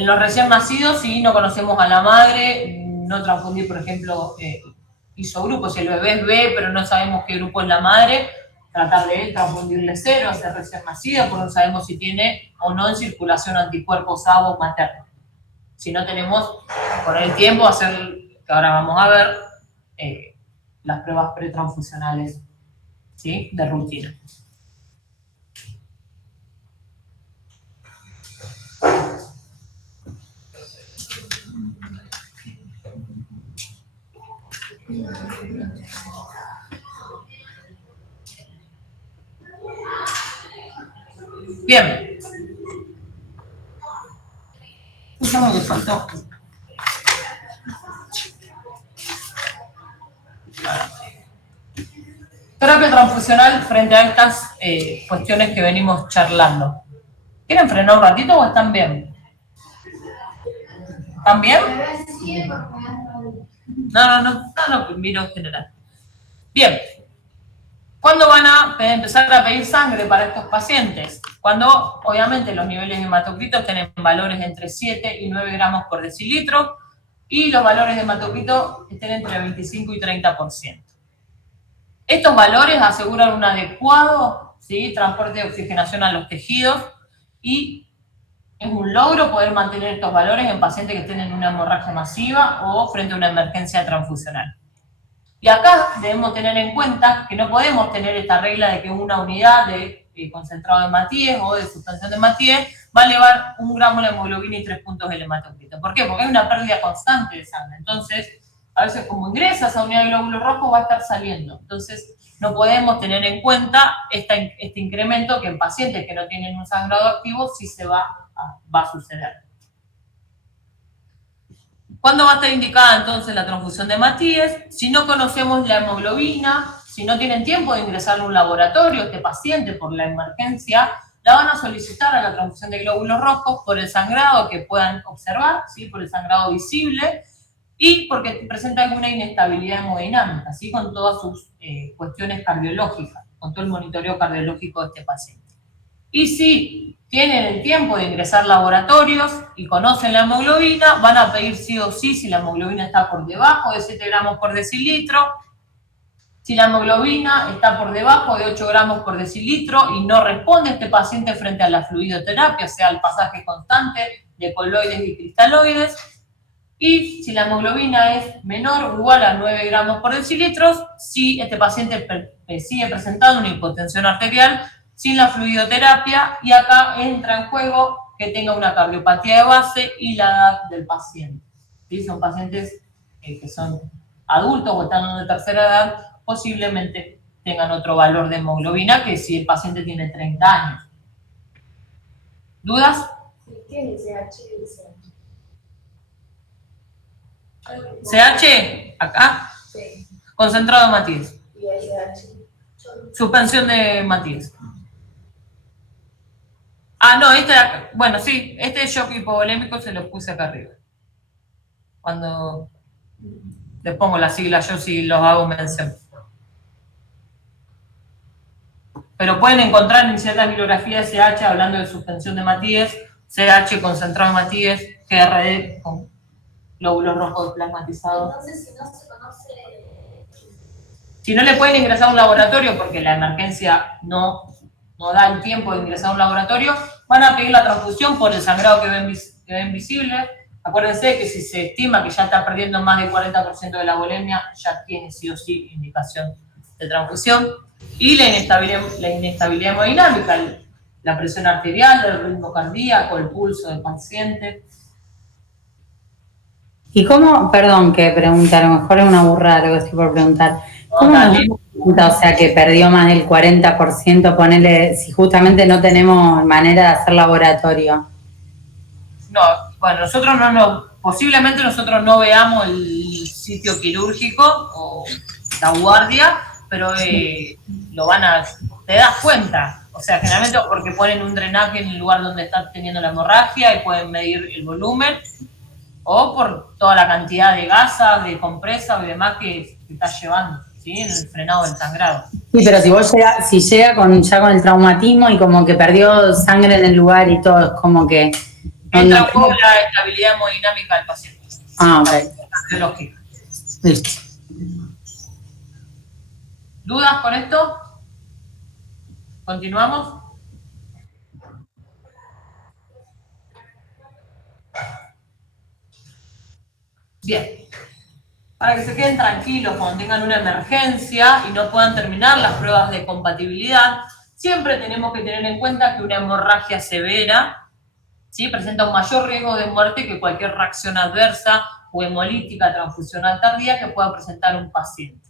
los recién nacidos, si no conocemos a la madre, no transfundir, por ejemplo, isogrupos. Si el bebé es B, pero no sabemos qué grupo es la madre, tratar de transfundirle 0 a ese recién nacido, porque no sabemos si tiene o no en circulación anticuerpos A o materno. Si no tenemos, con el tiempo, hacer, que ahora vamos a ver, las pruebas pretransfusionales, ¿sí?, de rutina. Bien. Eso es lo que faltó. Terapia transfusional frente a estas cuestiones que venimos charlando. ¿Quieren frenar un ratito o están bien? ¿Están bien? No, miro en general. Bien. ¿Cuándo van a empezar a pedir sangre para estos pacientes? Cuando, obviamente, los niveles de hematocrito tienen valores entre 7 y 9 gramos por decilitro y los valores de hematocrito estén entre 25 y 30%. Estos valores aseguran un adecuado, ¿sí?, transporte de oxigenación a los tejidos y es un logro poder mantener estos valores en pacientes que estén en una hemorragia masiva o frente a una emergencia transfusional. Y acá debemos tener en cuenta que no podemos tener esta regla de que una unidad de concentrado de Matías o de suspensión de Matías va a elevar 1 gramo de hemoglobina y 3 puntos el hematocrito. ¿Por qué? Porque hay una pérdida constante de sangre. Entonces, a veces como ingresa esa unidad de glóbulos rojos va a estar saliendo. Entonces, no podemos tener en cuenta este incremento que en pacientes que no tienen un sangrado activo sí se va a suceder. ¿Cuándo va a estar indicada entonces la transfusión de Matías? Si no conocemos la hemoglobina, si no tienen tiempo de ingresar a un laboratorio, este paciente por la emergencia, la van a solicitar a la transfusión de glóbulos rojos por el sangrado que puedan observar, ¿sí? Por el sangrado visible, y porque presenta alguna inestabilidad hemodinámica, ¿sí? Con todas sus cuestiones cardiológicas, con todo el monitoreo cardiológico de este paciente. Y si tienen el tiempo de ingresar a laboratorios y conocen la hemoglobina, van a pedir sí o sí si la hemoglobina está por debajo de 7 gramos por decilitro. Si la hemoglobina está por debajo de 8 gramos por decilitro y no responde este paciente frente a la fluidoterapia, sea el pasaje constante de coloides y cristaloides. Y si la hemoglobina es menor o igual a 9 gramos por decilitro, si este paciente sigue presentando una hipotensión arterial sin la fluidoterapia, y acá entra en juego que tenga una cardiopatía de base y la edad del paciente. ¿Sí? Son pacientes que son adultos o están de tercera edad, posiblemente tengan otro valor de hemoglobina que si el paciente tiene 30 años. ¿Dudas? ¿Qué es CH? CH, acá, Sí. concentrado de Matías. Y SH. Suspensión de Matías. No, bueno, sí, este shock hipovolémico se lo puse acá arriba. Cuando les pongo las siglas, yo sí los hago mención. Pero pueden encontrar en ciertas bibliografías CH hablando de suspensión de Matías, CH concentrado de Matías, GRD con glóbulos rojos plasmatizados. Entonces, si no se conoce... Si no le pueden ingresar a un laboratorio porque la emergencia no da el tiempo de ingresar a un laboratorio, van a pedir la transfusión por el sangrado que ven visible. Acuérdense que si se estima que ya está perdiendo más del 40% de la volemia, ya tiene sí o sí indicación de transfusión. Y la inestabilidad hemodinámica, la presión arterial, el ritmo cardíaco, el pulso del paciente. ¿Y cómo, perdón que pregunte, a lo mejor es una burrada lo que estoy por preguntar, ¿cómo nos damos cuenta, o sea, que perdió más del 40%, ponele, si justamente no tenemos manera de hacer laboratorio? No, bueno, posiblemente nosotros no veamos el sitio quirúrgico o la guardia, pero te das cuenta. O sea, generalmente porque ponen un drenaje en el lugar donde están teniendo la hemorragia y pueden medir el volumen, o por toda la cantidad de gasas, de compresas y demás que estás llevando, ¿sí? En el frenado del sangrado. Sí, pero si llega ya con el traumatismo y como que perdió sangre en el lugar y todo, es como que... Entra en juego la estabilidad hemodinámica del paciente. Ok. Cardiológica. Listo. ¿Dudas con esto? ¿Continuamos? Bien. Para que se queden tranquilos cuando tengan una emergencia y no puedan terminar las pruebas de compatibilidad, siempre tenemos que tener en cuenta que una hemorragia severa, ¿sí?, presenta un mayor riesgo de muerte que cualquier reacción adversa o hemolítica transfusional tardía que pueda presentar un paciente.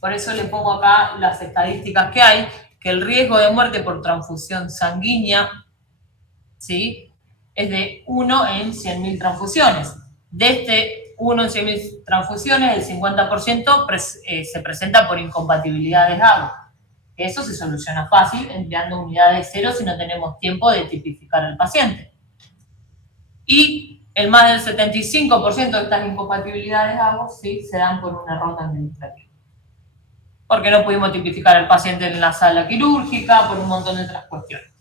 Por eso le pongo acá las estadísticas que hay, que el riesgo de muerte por transfusión sanguínea, ¿sí?, es de 1 en 100.000 transfusiones. De este 1 en 100.000 transfusiones, el 50% se presenta por incompatibilidades agua. Eso se soluciona fácil empleando unidades cero si no tenemos tiempo de tipificar al paciente. Y el más del 75% de estas incompatibilidades agua, sí, se dan por un error administrativo. Porque no pudimos tipificar al paciente en la sala quirúrgica, por un montón de otras cuestiones.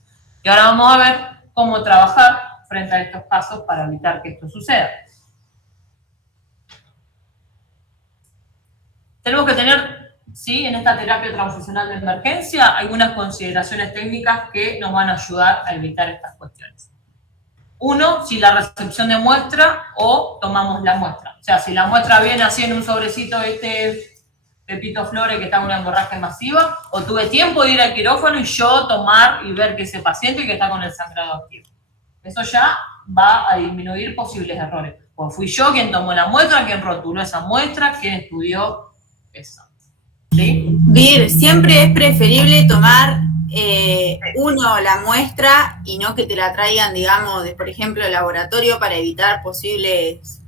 Y ahora vamos a ver cómo trabajar frente a estos casos para evitar que esto suceda. Tenemos que tener, ¿sí?, en esta terapia transfusional de emergencia algunas consideraciones técnicas que nos van a ayudar a evitar estas cuestiones. Uno, si la recepción de muestra o tomamos la muestra. O sea, si la muestra viene así en un sobrecito Pepito Flores que está en una hemorragia masiva, o tuve tiempo de ir al quirófano y yo tomar y ver que ese paciente que está con el sangrado activo. Eso ya va a disminuir posibles errores. Pues fui yo quien tomó la muestra, quien rotuló esa muestra, quien estudió eso. ¿Sí? Vir, siempre es preferible tomar uno la muestra y no que te la traigan, digamos, de, por ejemplo, el laboratorio para evitar posibles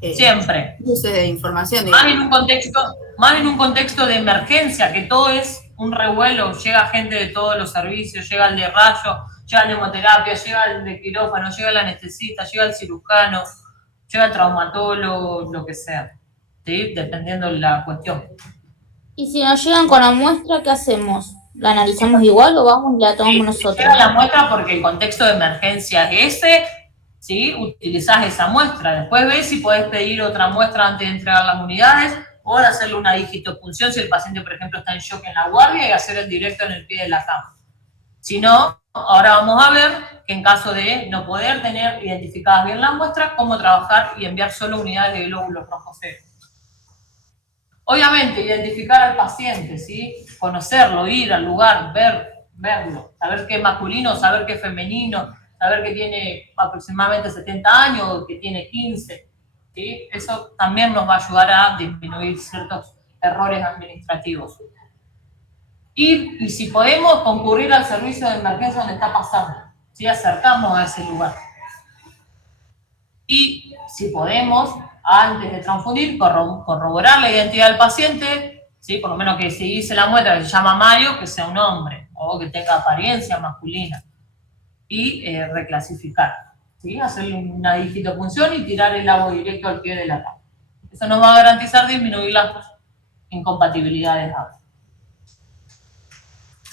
Siempre. cruces de información. Más en un contexto de emergencia, que todo es un revuelo, llega gente de todos los servicios, llega el de rayo, llega el de hemoterapia, llega el de quirófano, llega el anestesista, llega el cirujano, llega el traumatólogo, lo que sea, ¿sí? Dependiendo de la cuestión. Y si nos llegan con la muestra, ¿qué hacemos? ¿La analizamos igual o vamos y la tomamos nosotros? Llega la muestra porque el contexto de emergencia es ese, ¿sí? Utilizás esa muestra. Después ves si podés pedir otra muestra antes de entregar las unidades o de hacerle una digitopunción si el paciente, por ejemplo, está en shock en la guardia y hacer el directo en el pie de la cama. Si no, ahora vamos a ver que en caso de no poder tener identificadas bien las muestras, cómo trabajar y enviar solo unidades de glóbulos rojos cero. Obviamente, identificar al paciente, ¿sí? Conocerlo, ir al lugar, verlo, saber qué es masculino, saber qué es femenino, saber que tiene aproximadamente 70 años o que tiene 15, ¿sí? Eso también nos va a ayudar a disminuir ciertos errores administrativos. Y si podemos concurrir al servicio de emergencia donde está pasando, ¿sí? Acercamos a ese lugar. Y si podemos, antes de transfundir, corroborar la identidad del paciente, ¿sí? Por lo menos que si dice la muestra que se llama Mario, que sea un hombre, o que tenga apariencia masculina, y reclasificar, ¿sí? Hacerle una digitopunción y tirar el agua directo al pie de la cama. Eso nos va a garantizar disminuir las incompatibilidades.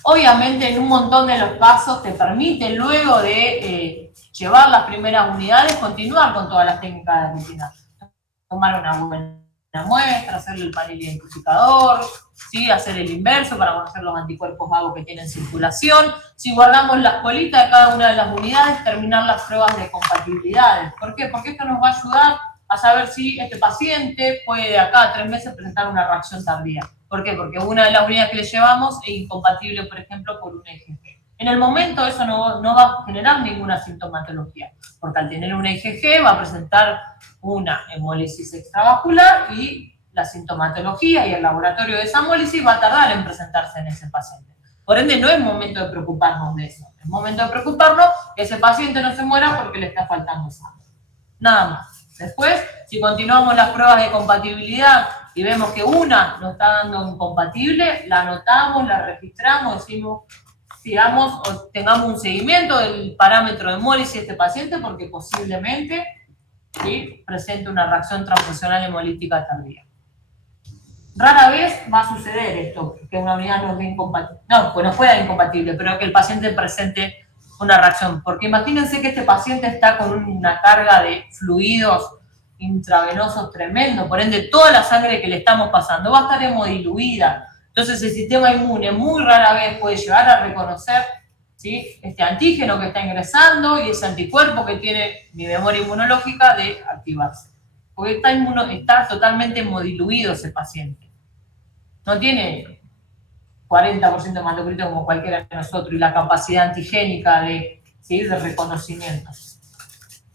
Obviamente en un montón de los casos te permite luego de llevar las primeras unidades continuar con todas las técnicas de rutina. Tomar una buena muestra, hacerle el panel identificador, ¿sí? Hacer el inverso para conocer los anticuerpos vagos que tienen circulación. Si guardamos las colitas de cada una de las unidades, terminar las pruebas de compatibilidades. ¿Por qué? Porque esto nos va a ayudar a saber si este paciente puede de acá a 3 meses presentar una reacción tardía. ¿Por qué? Porque una de las unidades que le llevamos es incompatible, por ejemplo, por un IgG. En el momento eso no va a generar ninguna sintomatología, porque al tener un IgG va a presentar una hemólisis extravascular y la sintomatología y el laboratorio de esa hemólisis va a tardar en presentarse en ese paciente. Por ende, no es momento de preocuparnos de eso. Es momento de preocuparnos que ese paciente no se muera porque le está faltando sangre. Nada más. Después, si continuamos las pruebas de compatibilidad y vemos que una nos está dando incompatible, la anotamos, la registramos, decimos, sigamos o tengamos un seguimiento del parámetro de hemólisis de este paciente porque posiblemente, ¿sí?, presente una reacción transfusional hemolítica tardía. Rara vez va a suceder esto, que una unidad nos dé incompatible. No, pues no fuera incompatible, pero que el paciente presente una reacción. Porque imagínense que este paciente está con una carga de fluidos intravenosos tremendo, por ende toda la sangre que le estamos pasando va a estar hemodiluida. Entonces el sistema inmune muy rara vez puede llegar a reconocer, ¿sí?, este antígeno que está ingresando y ese anticuerpo que tiene mi memoria inmunológica de activarse. Porque está totalmente hemodiluido ese paciente. No tiene 40% de hematocrito como cualquiera de nosotros y la capacidad antigénica ¿sí?, de reconocimiento.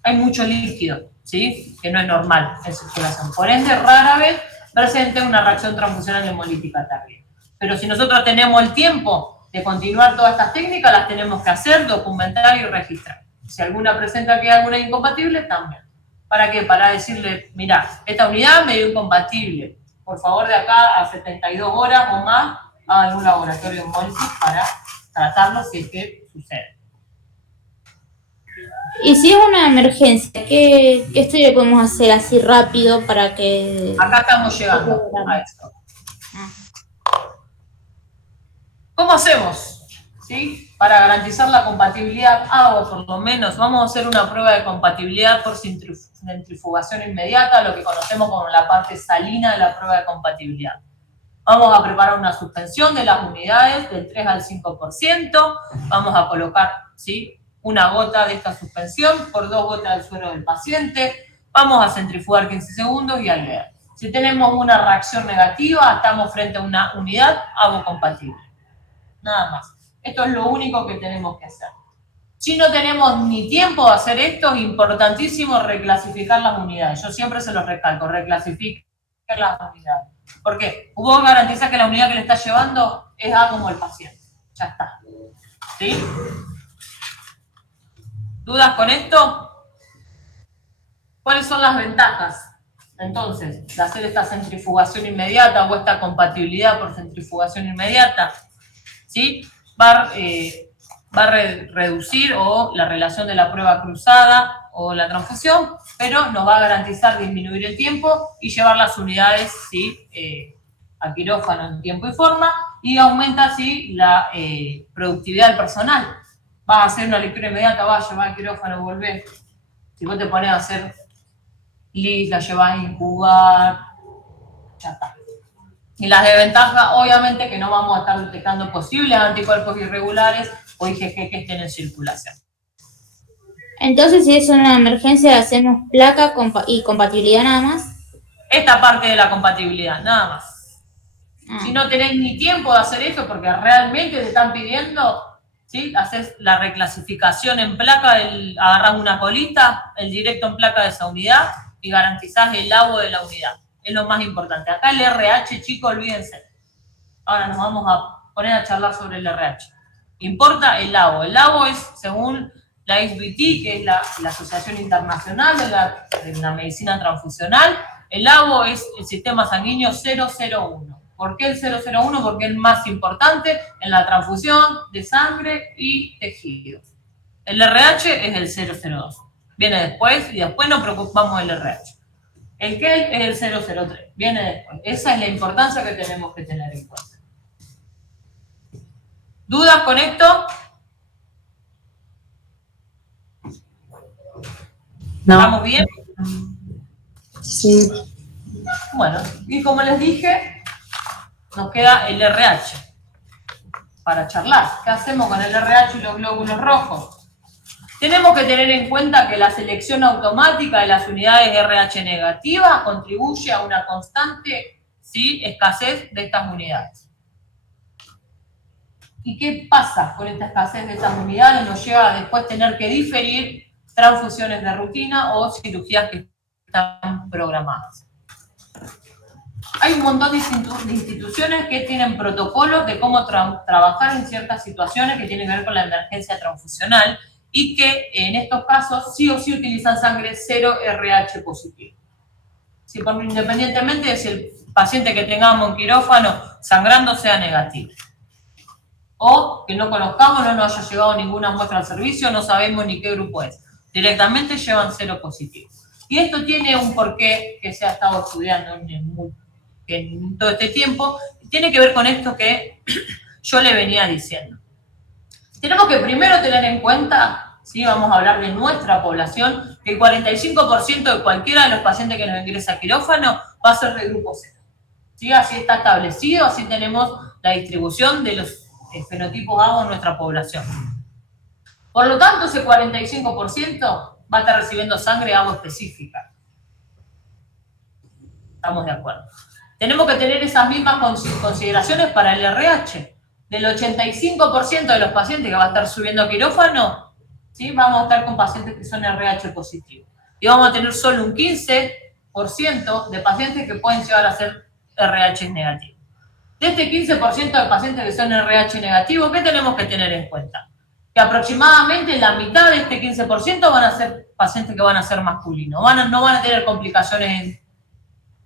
Hay mucho líquido, ¿sí?, que no es normal en circulación. Por ende, rara vez presente una reacción transfusional hemolítica tardía. Pero si nosotros tenemos el tiempo de continuar todas estas técnicas, las tenemos que hacer, documentar y registrar. Si alguna presenta que hay alguna incompatible, también. ¿Para qué? Para decirle, mira, esta unidad me dio incompatible. Por favor, de acá a 72 horas o más, hagan un laboratorio de hemólisis para tratarlo si es que sucede. Y si es una emergencia, ¿qué estudio podemos hacer así rápido para que...? Acá estamos llegando a esto. ¿Cómo hacemos? ¿Sí? Para garantizar la compatibilidad agua, por lo menos, vamos a hacer una prueba de compatibilidad por centrifugación inmediata, lo que conocemos como la parte salina de la prueba de compatibilidad. Vamos a preparar una suspensión de las unidades del 3 al 5%, vamos a colocar, ¿sí?, una gota de esta suspensión por 2 gotas del suero del paciente, vamos a centrifugar 15 segundos y al ver. Si tenemos una reacción negativa, estamos frente a una unidad avocompatible. Nada más. Esto es lo único que tenemos que hacer. Si no tenemos ni tiempo de hacer esto, es importantísimo reclasificar las unidades. Yo siempre se los recalco, reclasificar las unidades. ¿Por qué? Vos garantizás que la unidad que le estás llevando es A como el paciente. Ya está. ¿Sí? ¿Dudas con esto? ¿Cuáles son las ventajas? Entonces, de hacer esta centrifugación inmediata o esta compatibilidad por centrifugación inmediata, ¿sí? Va a reducir o la relación de la prueba cruzada o la transfusión, pero nos va a garantizar disminuir el tiempo y llevar las unidades, ¿sí? A quirófano en tiempo y forma, y aumenta así la productividad del personal. Vas a hacer una lectura inmediata, vas a llevar al quirófano, volvés. Si vos te pones a hacer LIS, la llevas a incubar, ya está. Y las desventajas, obviamente, que no vamos a estar detectando posibles anticuerpos irregulares o IgG que estén en circulación. Entonces, si es una emergencia, hacemos placa y compatibilidad nada más. Esta parte de la compatibilidad, nada más. Si no tenés ni tiempo de hacer esto, porque realmente te están pidiendo, ¿sí? Haces la reclasificación en placa, agarrás una colita, el directo en placa de esa unidad y garantizás el agua de la unidad. Es lo más importante. Acá el RH, chicos, olvídense. Ahora nos vamos a poner a charlar sobre el RH. Importa el LAVO. El LAVO es, según la ISBT, que es la Asociación Internacional de la Medicina Transfusional, el LAVO es el sistema sanguíneo 001. ¿Por qué el 001? Porque es el más importante en la transfusión de sangre y tejidos. El RH es el 002. Viene después y después nos preocupamos del RH. El KEL es el 003. Viene después. Esa es la importancia que tenemos que tener en cuenta. ¿Dudas con esto? No. ¿Estamos bien? Sí. Bueno, y como les dije, nos queda el RH para charlar. ¿Qué hacemos con el RH y los glóbulos rojos? Tenemos que tener en cuenta que la selección automática de las unidades RH negativas contribuye a una constante, ¿sí?, escasez de estas unidades. ¿Y qué pasa con esta escasez de estas unidades? Nos lleva a después tener que diferir transfusiones de rutina o cirugías que están programadas. Hay un montón de instituciones que tienen protocolos de cómo trabajar en ciertas situaciones que tienen que ver con la emergencia transfusional y que en estos casos sí o sí utilizan sangre 0 RH positivo. Sí, independientemente de si el paciente que tengamos en quirófano sangrando sea negativo. O que no conozcamos, no nos haya llegado ninguna muestra al servicio, no sabemos ni qué grupo es. Directamente llevan 0 positivo. Y esto tiene un porqué que se ha estado estudiando en todo este tiempo, y tiene que ver con esto que yo le venía diciendo. Tenemos que primero tener en cuenta, ¿sí?, vamos a hablar de nuestra población, que el 45% de cualquiera de los pacientes que nos ingresa a quirófano va a ser de grupo 0. ¿Sí? Así está establecido, así tenemos la distribución de los fenotipos AVO en nuestra población. Por lo tanto, ese 45% va a estar recibiendo sangre AVO específica. ¿Estamos de acuerdo? Tenemos que tener esas mismas consideraciones para el RH. Del 85% de los pacientes que va a estar subiendo a quirófano, ¿sí?, vamos a estar con pacientes que son RH positivos. Y vamos a tener solo un 15% de pacientes que pueden llegar a ser RH negativos. De este 15% de pacientes que son RH negativos, ¿qué tenemos que tener en cuenta? Que aproximadamente la mitad de este 15% van a ser pacientes que van a ser masculinos. No van a tener complicaciones en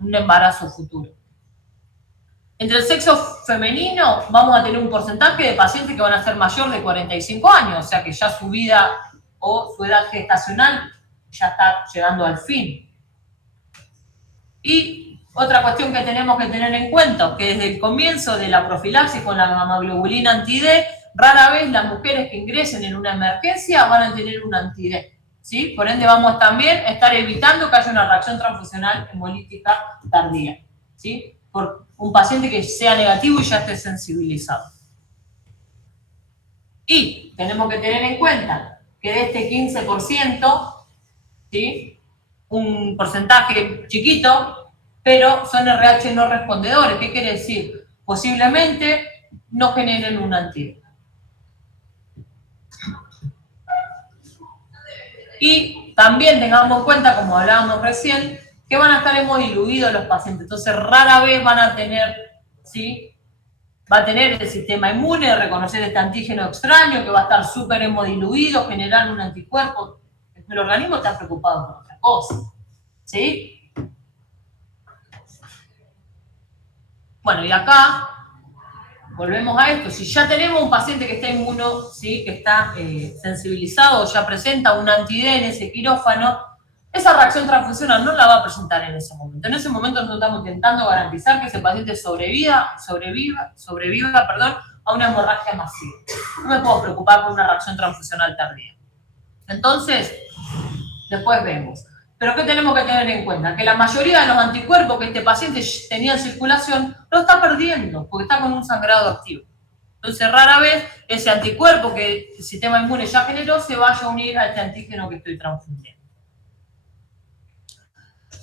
un embarazo futuro. Entre el sexo femenino vamos a tener un porcentaje de pacientes que van a ser mayor de 45 años, o sea que ya su vida o su edad gestacional ya está llegando al fin. Y otra cuestión que tenemos que tener en cuenta, que desde el comienzo de la profilaxis con la gamaglobulina anti-D, rara vez las mujeres que ingresen en una emergencia van a tener un anti-D, ¿sí? Por ende vamos también a estar evitando que haya una reacción transfusional hemolítica tardía, ¿sí?, por un paciente que sea negativo y ya esté sensibilizado. Y tenemos que tener en cuenta que de este 15%, ¿sí?, un porcentaje chiquito, pero son RH no respondedores. ¿Qué quiere decir? Posiblemente no generen un antígeno. Y también tengamos en cuenta, como hablábamos recién, que van a estar hemodiluidos los pacientes. Entonces, rara vez van a tener, ¿sí? Va a tener el sistema inmune de reconocer este antígeno extraño, que va a estar súper hemodiluido, generar un anticuerpo. El organismo está preocupado por otra cosa. ¿Sí? Bueno, y acá volvemos a esto. Si ya tenemos un paciente que está inmuno, ¿sí? Que está sensibilizado, ya presenta un anti-D en ese quirófano, esa reacción transfusional no la va a presentar en ese momento. En ese momento nosotros estamos intentando garantizar que ese paciente sobreviva, a una hemorragia masiva. No me puedo preocupar por una reacción transfusional tardía. Entonces, después vemos. Pero ¿qué tenemos que tener en cuenta? Que la mayoría de los anticuerpos que este paciente tenía en circulación lo está perdiendo, porque está con un sangrado activo. Entonces, rara vez ese anticuerpo que el sistema inmune ya generó se vaya a unir a este antígeno que estoy transfundiendo.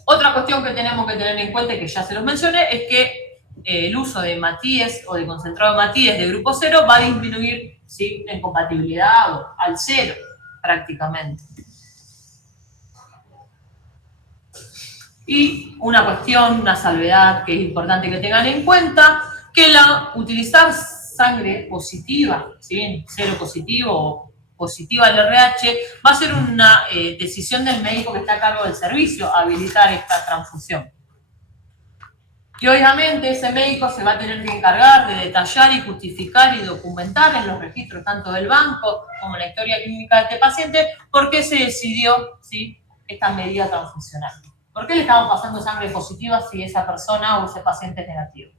Otra cuestión que tenemos que tener en cuenta, y que ya se los mencioné, es que el uso de Matíes o de concentrado de Matíes de grupo 0 va a disminuir, ¿sí? En compatibilidad o al 0 prácticamente. Y una cuestión, una salvedad que es importante que tengan en cuenta, que utilizar sangre positiva, ¿sí? 0 positivo o positiva al RH, va a ser una decisión del médico que está a cargo del servicio, habilitar esta transfusión. Y obviamente ese médico se va a tener que encargar de detallar y justificar y documentar en los registros tanto del banco como en la historia clínica de este paciente por qué se decidió, ¿sí? Esta medida transfusional. ¿Por qué le estamos pasando sangre positiva si esa persona o ese paciente es negativo?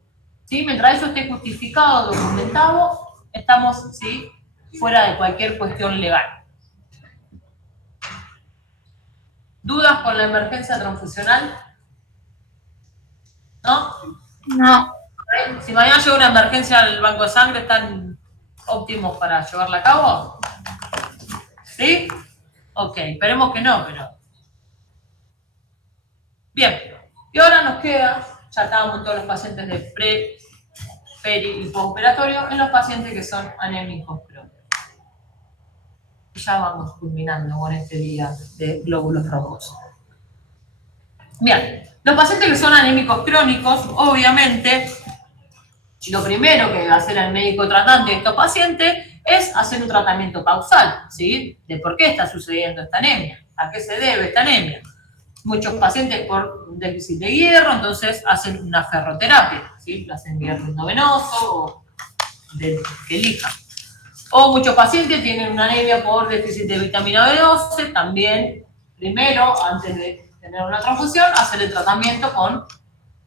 ¿Sí? Mientras eso esté justificado, documentado, estamos, ¿sí? Fuera de cualquier cuestión legal. ¿Dudas con la emergencia transfusional? ¿No? No. Si mañana llega una emergencia al banco de sangre, ¿están óptimos para llevarla a cabo? ¿Sí? Ok, esperemos que no, pero... Bien, y ahora nos queda, ya estábamos en todos los pacientes de pre, peri y postoperatorio, en los pacientes que son anémicos crónicos. Ya vamos culminando con este día de glóbulos rojos. Bien, los pacientes que son anémicos crónicos, obviamente, lo primero que va a hacer el médico tratante de estos pacientes es hacer un tratamiento causal, ¿sí? De por qué está sucediendo esta anemia, a qué se debe esta anemia. Muchos pacientes por un déficit de hierro, entonces hacen una ferroterapia, ¿sí? Lo hacen hierro endovenoso o del que elijan. O muchos pacientes tienen una anemia por déficit de vitamina B12, también, primero, antes de tener una transfusión, hacer el tratamiento con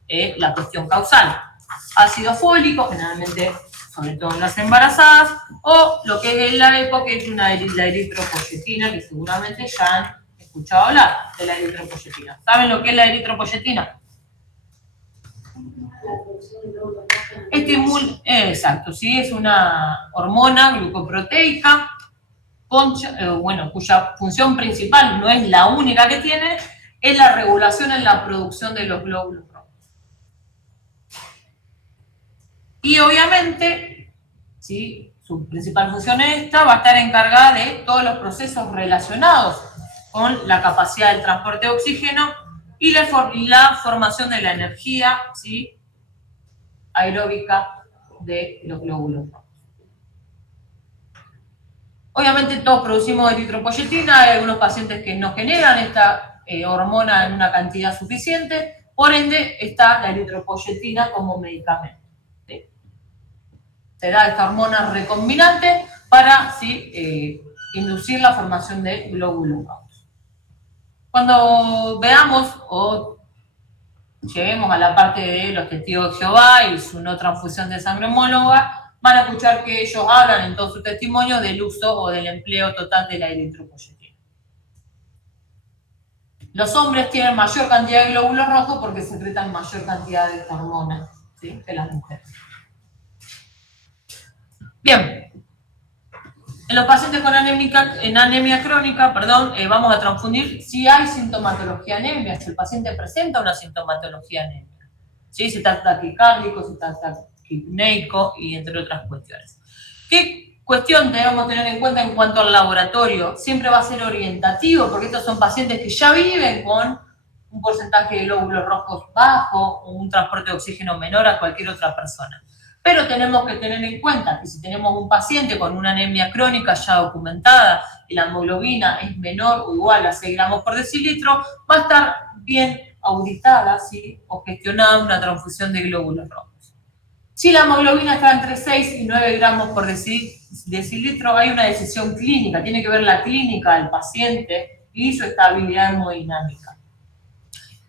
la cuestión causal. Ácido fólico, generalmente, sobre todo en las embarazadas, o lo que es la EPO, que es la eritropoyetina, que seguramente ya han escuchado hablar de la eritropoyetina. ¿Saben lo que es la eritropoyetina? Exacto, sí, es una hormona glucoproteica cuya función principal, no es la única que tiene, es la regulación en la producción de los glóbulos rojos. Y obviamente, ¿sí? Su principal función esta va a estar encargada de todos los procesos relacionados con la capacidad del transporte de oxígeno y la formación de la energía, ¿sí? Aeróbica de los glóbulos rojos. Obviamente todos producimos eritropoyetina, hay algunos pacientes que no generan esta hormona en una cantidad suficiente, por ende está la eritropoyetina como medicamento. ¿Sí? Se da esta hormona recombinante para, ¿sí? Inducir la formación de glóbulos rojos. Cuando veamos o lleguemos a la parte de los testigos de Jehová y su no transfusión de sangre homóloga, van a escuchar que ellos hablan en todos sus testimonios del uso o del empleo total de la eritropoyetina. Los hombres tienen mayor cantidad de glóbulos rojos porque secretan mayor cantidad de esta hormona, ¿sí? Que las mujeres. Bien. En los pacientes con anemia crónica, vamos a transfundir si hay sintomatología anemia, si el paciente presenta una sintomatología anemia. ¿Sí? Si está taquicárdico, si está taquipneico y entre otras cuestiones. ¿Qué cuestión debemos tener en cuenta en cuanto al laboratorio? Siempre va a ser orientativo, porque estos son pacientes que ya viven con un porcentaje de glóbulos rojos bajo o un transporte de oxígeno menor a cualquier otra persona. Pero tenemos que tener en cuenta que si tenemos un paciente con una anemia crónica ya documentada y la hemoglobina es menor o igual a 6 gramos por decilitro, va a estar bien auditada, ¿sí? O gestionada una transfusión de glóbulos rojos. Si la hemoglobina está entre 6 y 9 gramos por decilitro, hay una decisión clínica, tiene que ver la clínica del paciente y su estabilidad hemodinámica.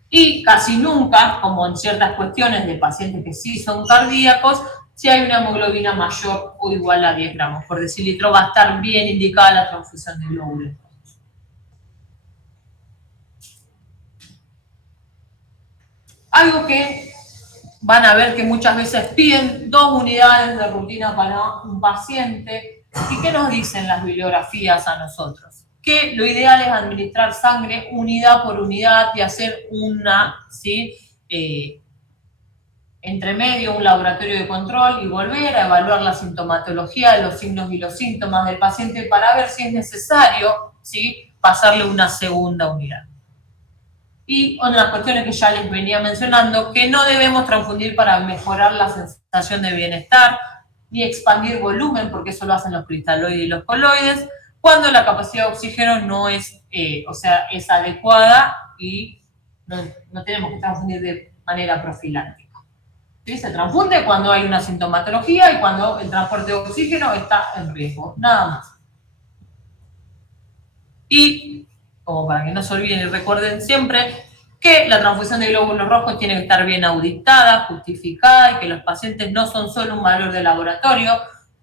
Y casi nunca, como en ciertas cuestiones de pacientes que sí son cardíacos, si hay una hemoglobina mayor o igual a 10 gramos por decilitro, va a estar bien indicada la transfusión de glóbulos. Algo que van a ver que muchas veces piden 2 unidades de rutina para un paciente. ¿Y qué nos dicen las bibliografías a nosotros? Que lo ideal es administrar sangre unidad por unidad y hacer una, ¿sí? Entre medio, un laboratorio de control y volver a evaluar la sintomatología de los signos y los síntomas del paciente para ver si es necesario, ¿sí? Pasarle una segunda unidad. Y una de las cuestiones que ya les venía mencionando, que no debemos transfundir para mejorar la sensación de bienestar, ni expandir volumen, porque eso lo hacen los cristaloides y los coloides, cuando la capacidad de oxígeno no es, es adecuada y no tenemos que transfundir de manera profiláctica. ¿Sí? Se transfunde cuando hay una sintomatología y cuando el transporte de oxígeno está en riesgo, nada más. Y, como para que no se olviden y recuerden siempre, que la transfusión de glóbulos rojos tiene que estar bien auditada, justificada, y que los pacientes no son solo un valor de laboratorio,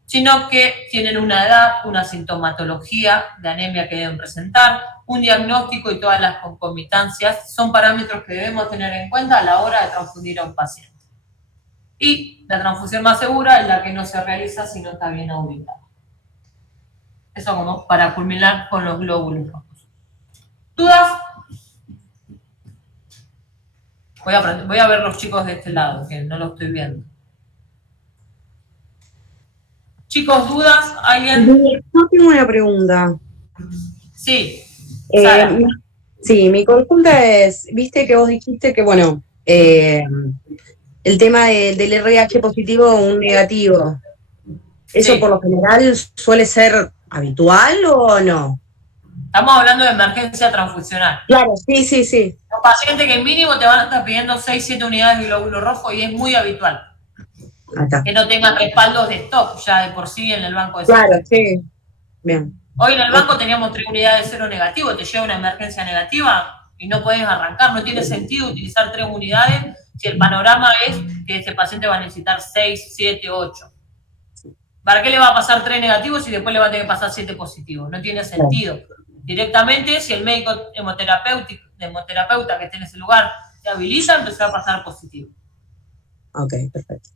sino que tienen una edad, una sintomatología de anemia que deben presentar, un diagnóstico y todas las concomitancias son parámetros que debemos tener en cuenta a la hora de transfundir a un paciente. Y la transfusión más segura es la que no se realiza si no está bien auditada. Eso como para culminar con los glóbulos rojos. ¿Dudas? Voy a ver los chicos de este lado, que no lo estoy viendo. Chicos, ¿dudas? ¿Alguien? No tengo una pregunta. Sí. Sara. Sí, mi consulta es, viste que vos dijiste que, bueno, el tema del RH positivo o un negativo, ¿eso Sí. por lo general suele ser habitual o no? Estamos hablando de emergencia transfusional. Claro, sí. Los pacientes que mínimo te van a estar pidiendo 6-7 unidades de glóbulo rojo y es muy habitual. Acá. Que no tengan respaldos de stock ya de por sí en el banco de sangre. Claro, sí. Bien. Hoy en el banco teníamos 3 unidades de cero negativo, te llega una emergencia negativa y no puedes arrancar. No tiene sentido utilizar 3 unidades si el panorama es que ese paciente va a necesitar 6, 7, 8. ¿Para qué le va a pasar 3 negativos y después le va a tener que pasar 7 positivos? No tiene sentido. Directamente, si el médico hemoterapeuta que esté en ese lugar te habilita, empezar a pasar positivo. Ok, perfecto.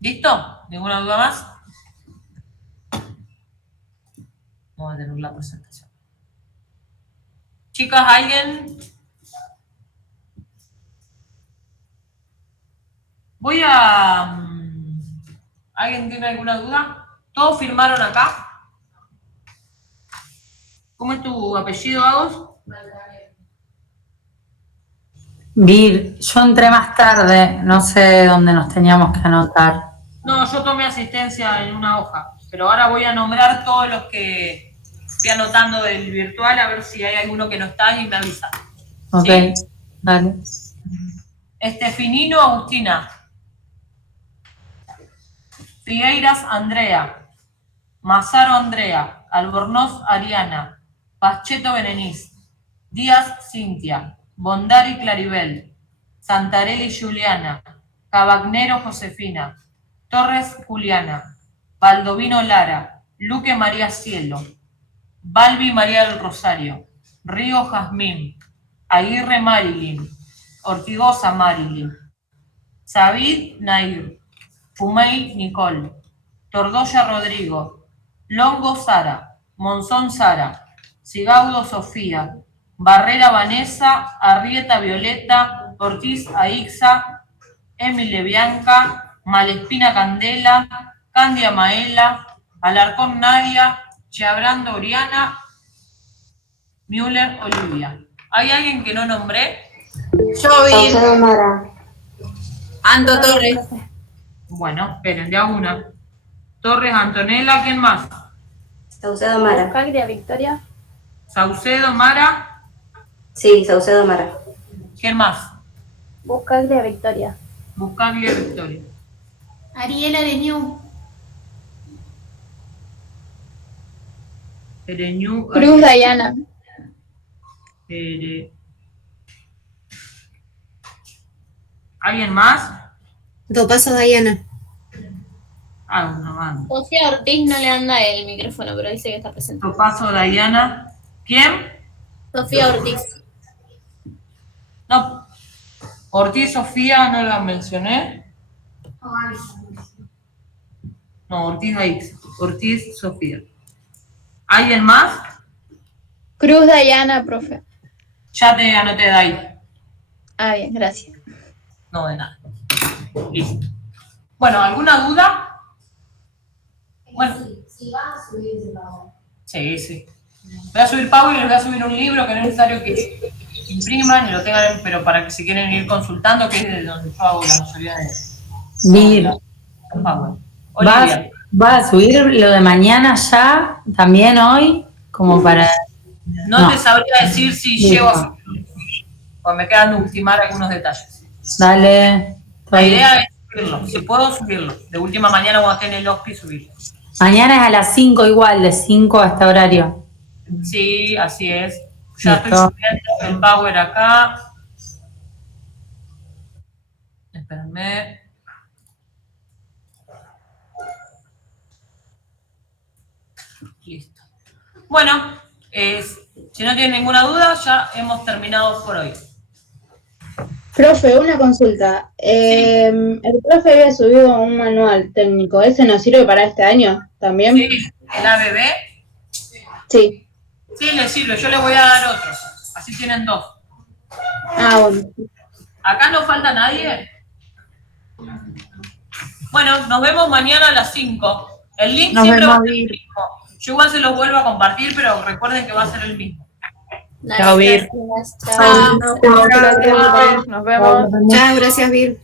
¿Listo? ¿Ninguna duda más? Vamos a tener la presentación. Chicas, ¿alguien? ¿Alguien tiene alguna duda? ¿Todos firmaron acá? ¿Cómo es tu apellido, Agos? Vir, yo entré más tarde, no sé dónde nos teníamos que anotar. No, yo tomé asistencia en una hoja, pero ahora voy a nombrar todos los que estoy anotando del virtual, a ver si hay alguno que no está y me avisa. Ok, ¿Sí? dale. Estefinino Agustina. Figueiras Andrea. Mazaro Andrea. Albornoz Ariana. Pacheto Berenice. Díaz Cintia. Bondari Claribel. Santarelli Juliana. Cabagnero Josefina. Torres Juliana. Baldovino Lara. Luque María Cielo. Balbi María del Rosario. Río Jazmín. Aguirre Marilyn. Ortigosa Marilyn. Sabid Nair. Fumey Nicole. Tordoya Rodrigo. Longo Sara, Monzón Sara, Sigaudo Sofía, Barrera Vanessa, Arrieta Violeta, Ortiz Aixa, Emile Bianca, Malespina Candela, Candia Maela, Alarcón Nadia, Chabrando Oriana, Müller Olivia. ¿Hay alguien que no nombré? Yo vi Saucedo Mara. Anto Torres. Bueno, esperen, de a una. Torres Antonella, ¿quién más? Saucedo Mara. Buscaglia Victoria. Saucedo, Mara, Sí, Saucedo Mara. ¿quién más? Buscaglia Victoria. Buscaglia Victoria. Ariela de New. Ereñú. Cruz Dayana. ¿Alguien más? Topazo Diana. Ah, una más. Sofía Ortiz no le anda el micrófono, pero dice que está presente. Paso Diana. ¿Quién? Sofía Ortiz. No. Ortiz Sofía, no la mencioné. No, Ortiz Aix. Ortiz Sofía. ¿Alguien más? Cruz Dayana, profe. Ya te anoté de ahí. Ah, bien, gracias. No, de nada. Listo. Bueno, ¿alguna duda? Bueno. Si vas a subir ese pago. Sí, sí. Voy a subir Pau y les voy a subir un libro que no es necesario que impriman y lo tengan, pero para que si quieren ir consultando, que es de donde yo hago la mayoría de Vir, Power. ¿vas, Olivia, vas a subir lo de mañana ya, también hoy, como para... no te sabría decir si Listo. llego a subirlo, porque me quedan de ultimar algunos detalles. Dale. La idea es subirlo, si puedo subirlo. De última mañana cuando esté en el hospi subirlo. Mañana es a las 5 igual, de 5 a este horario. Sí, así es. Ya estoy Listo. subiendo el Power acá. Espérenme. Listo. Bueno, si no tienen ninguna duda, ya hemos terminado por hoy. Profe, una consulta. El profe había subido un manual técnico. ¿Ese nos sirve para este año también? Sí, el ABB. Sí. Sí, les sirve. Yo les voy a dar otro. Así tienen dos. Ah, bueno. ¿Acá no falta nadie? Bueno, nos vemos mañana a las 5. El link Nos siempre va a vemos, ser el Vir. mismo. Yo igual se los vuelvo a compartir, pero recuerden que va a ser el mismo. Chao, Vir. Gracias. Chao. Gracias, Vir. Nos vemos. Chao, gracias, Vir.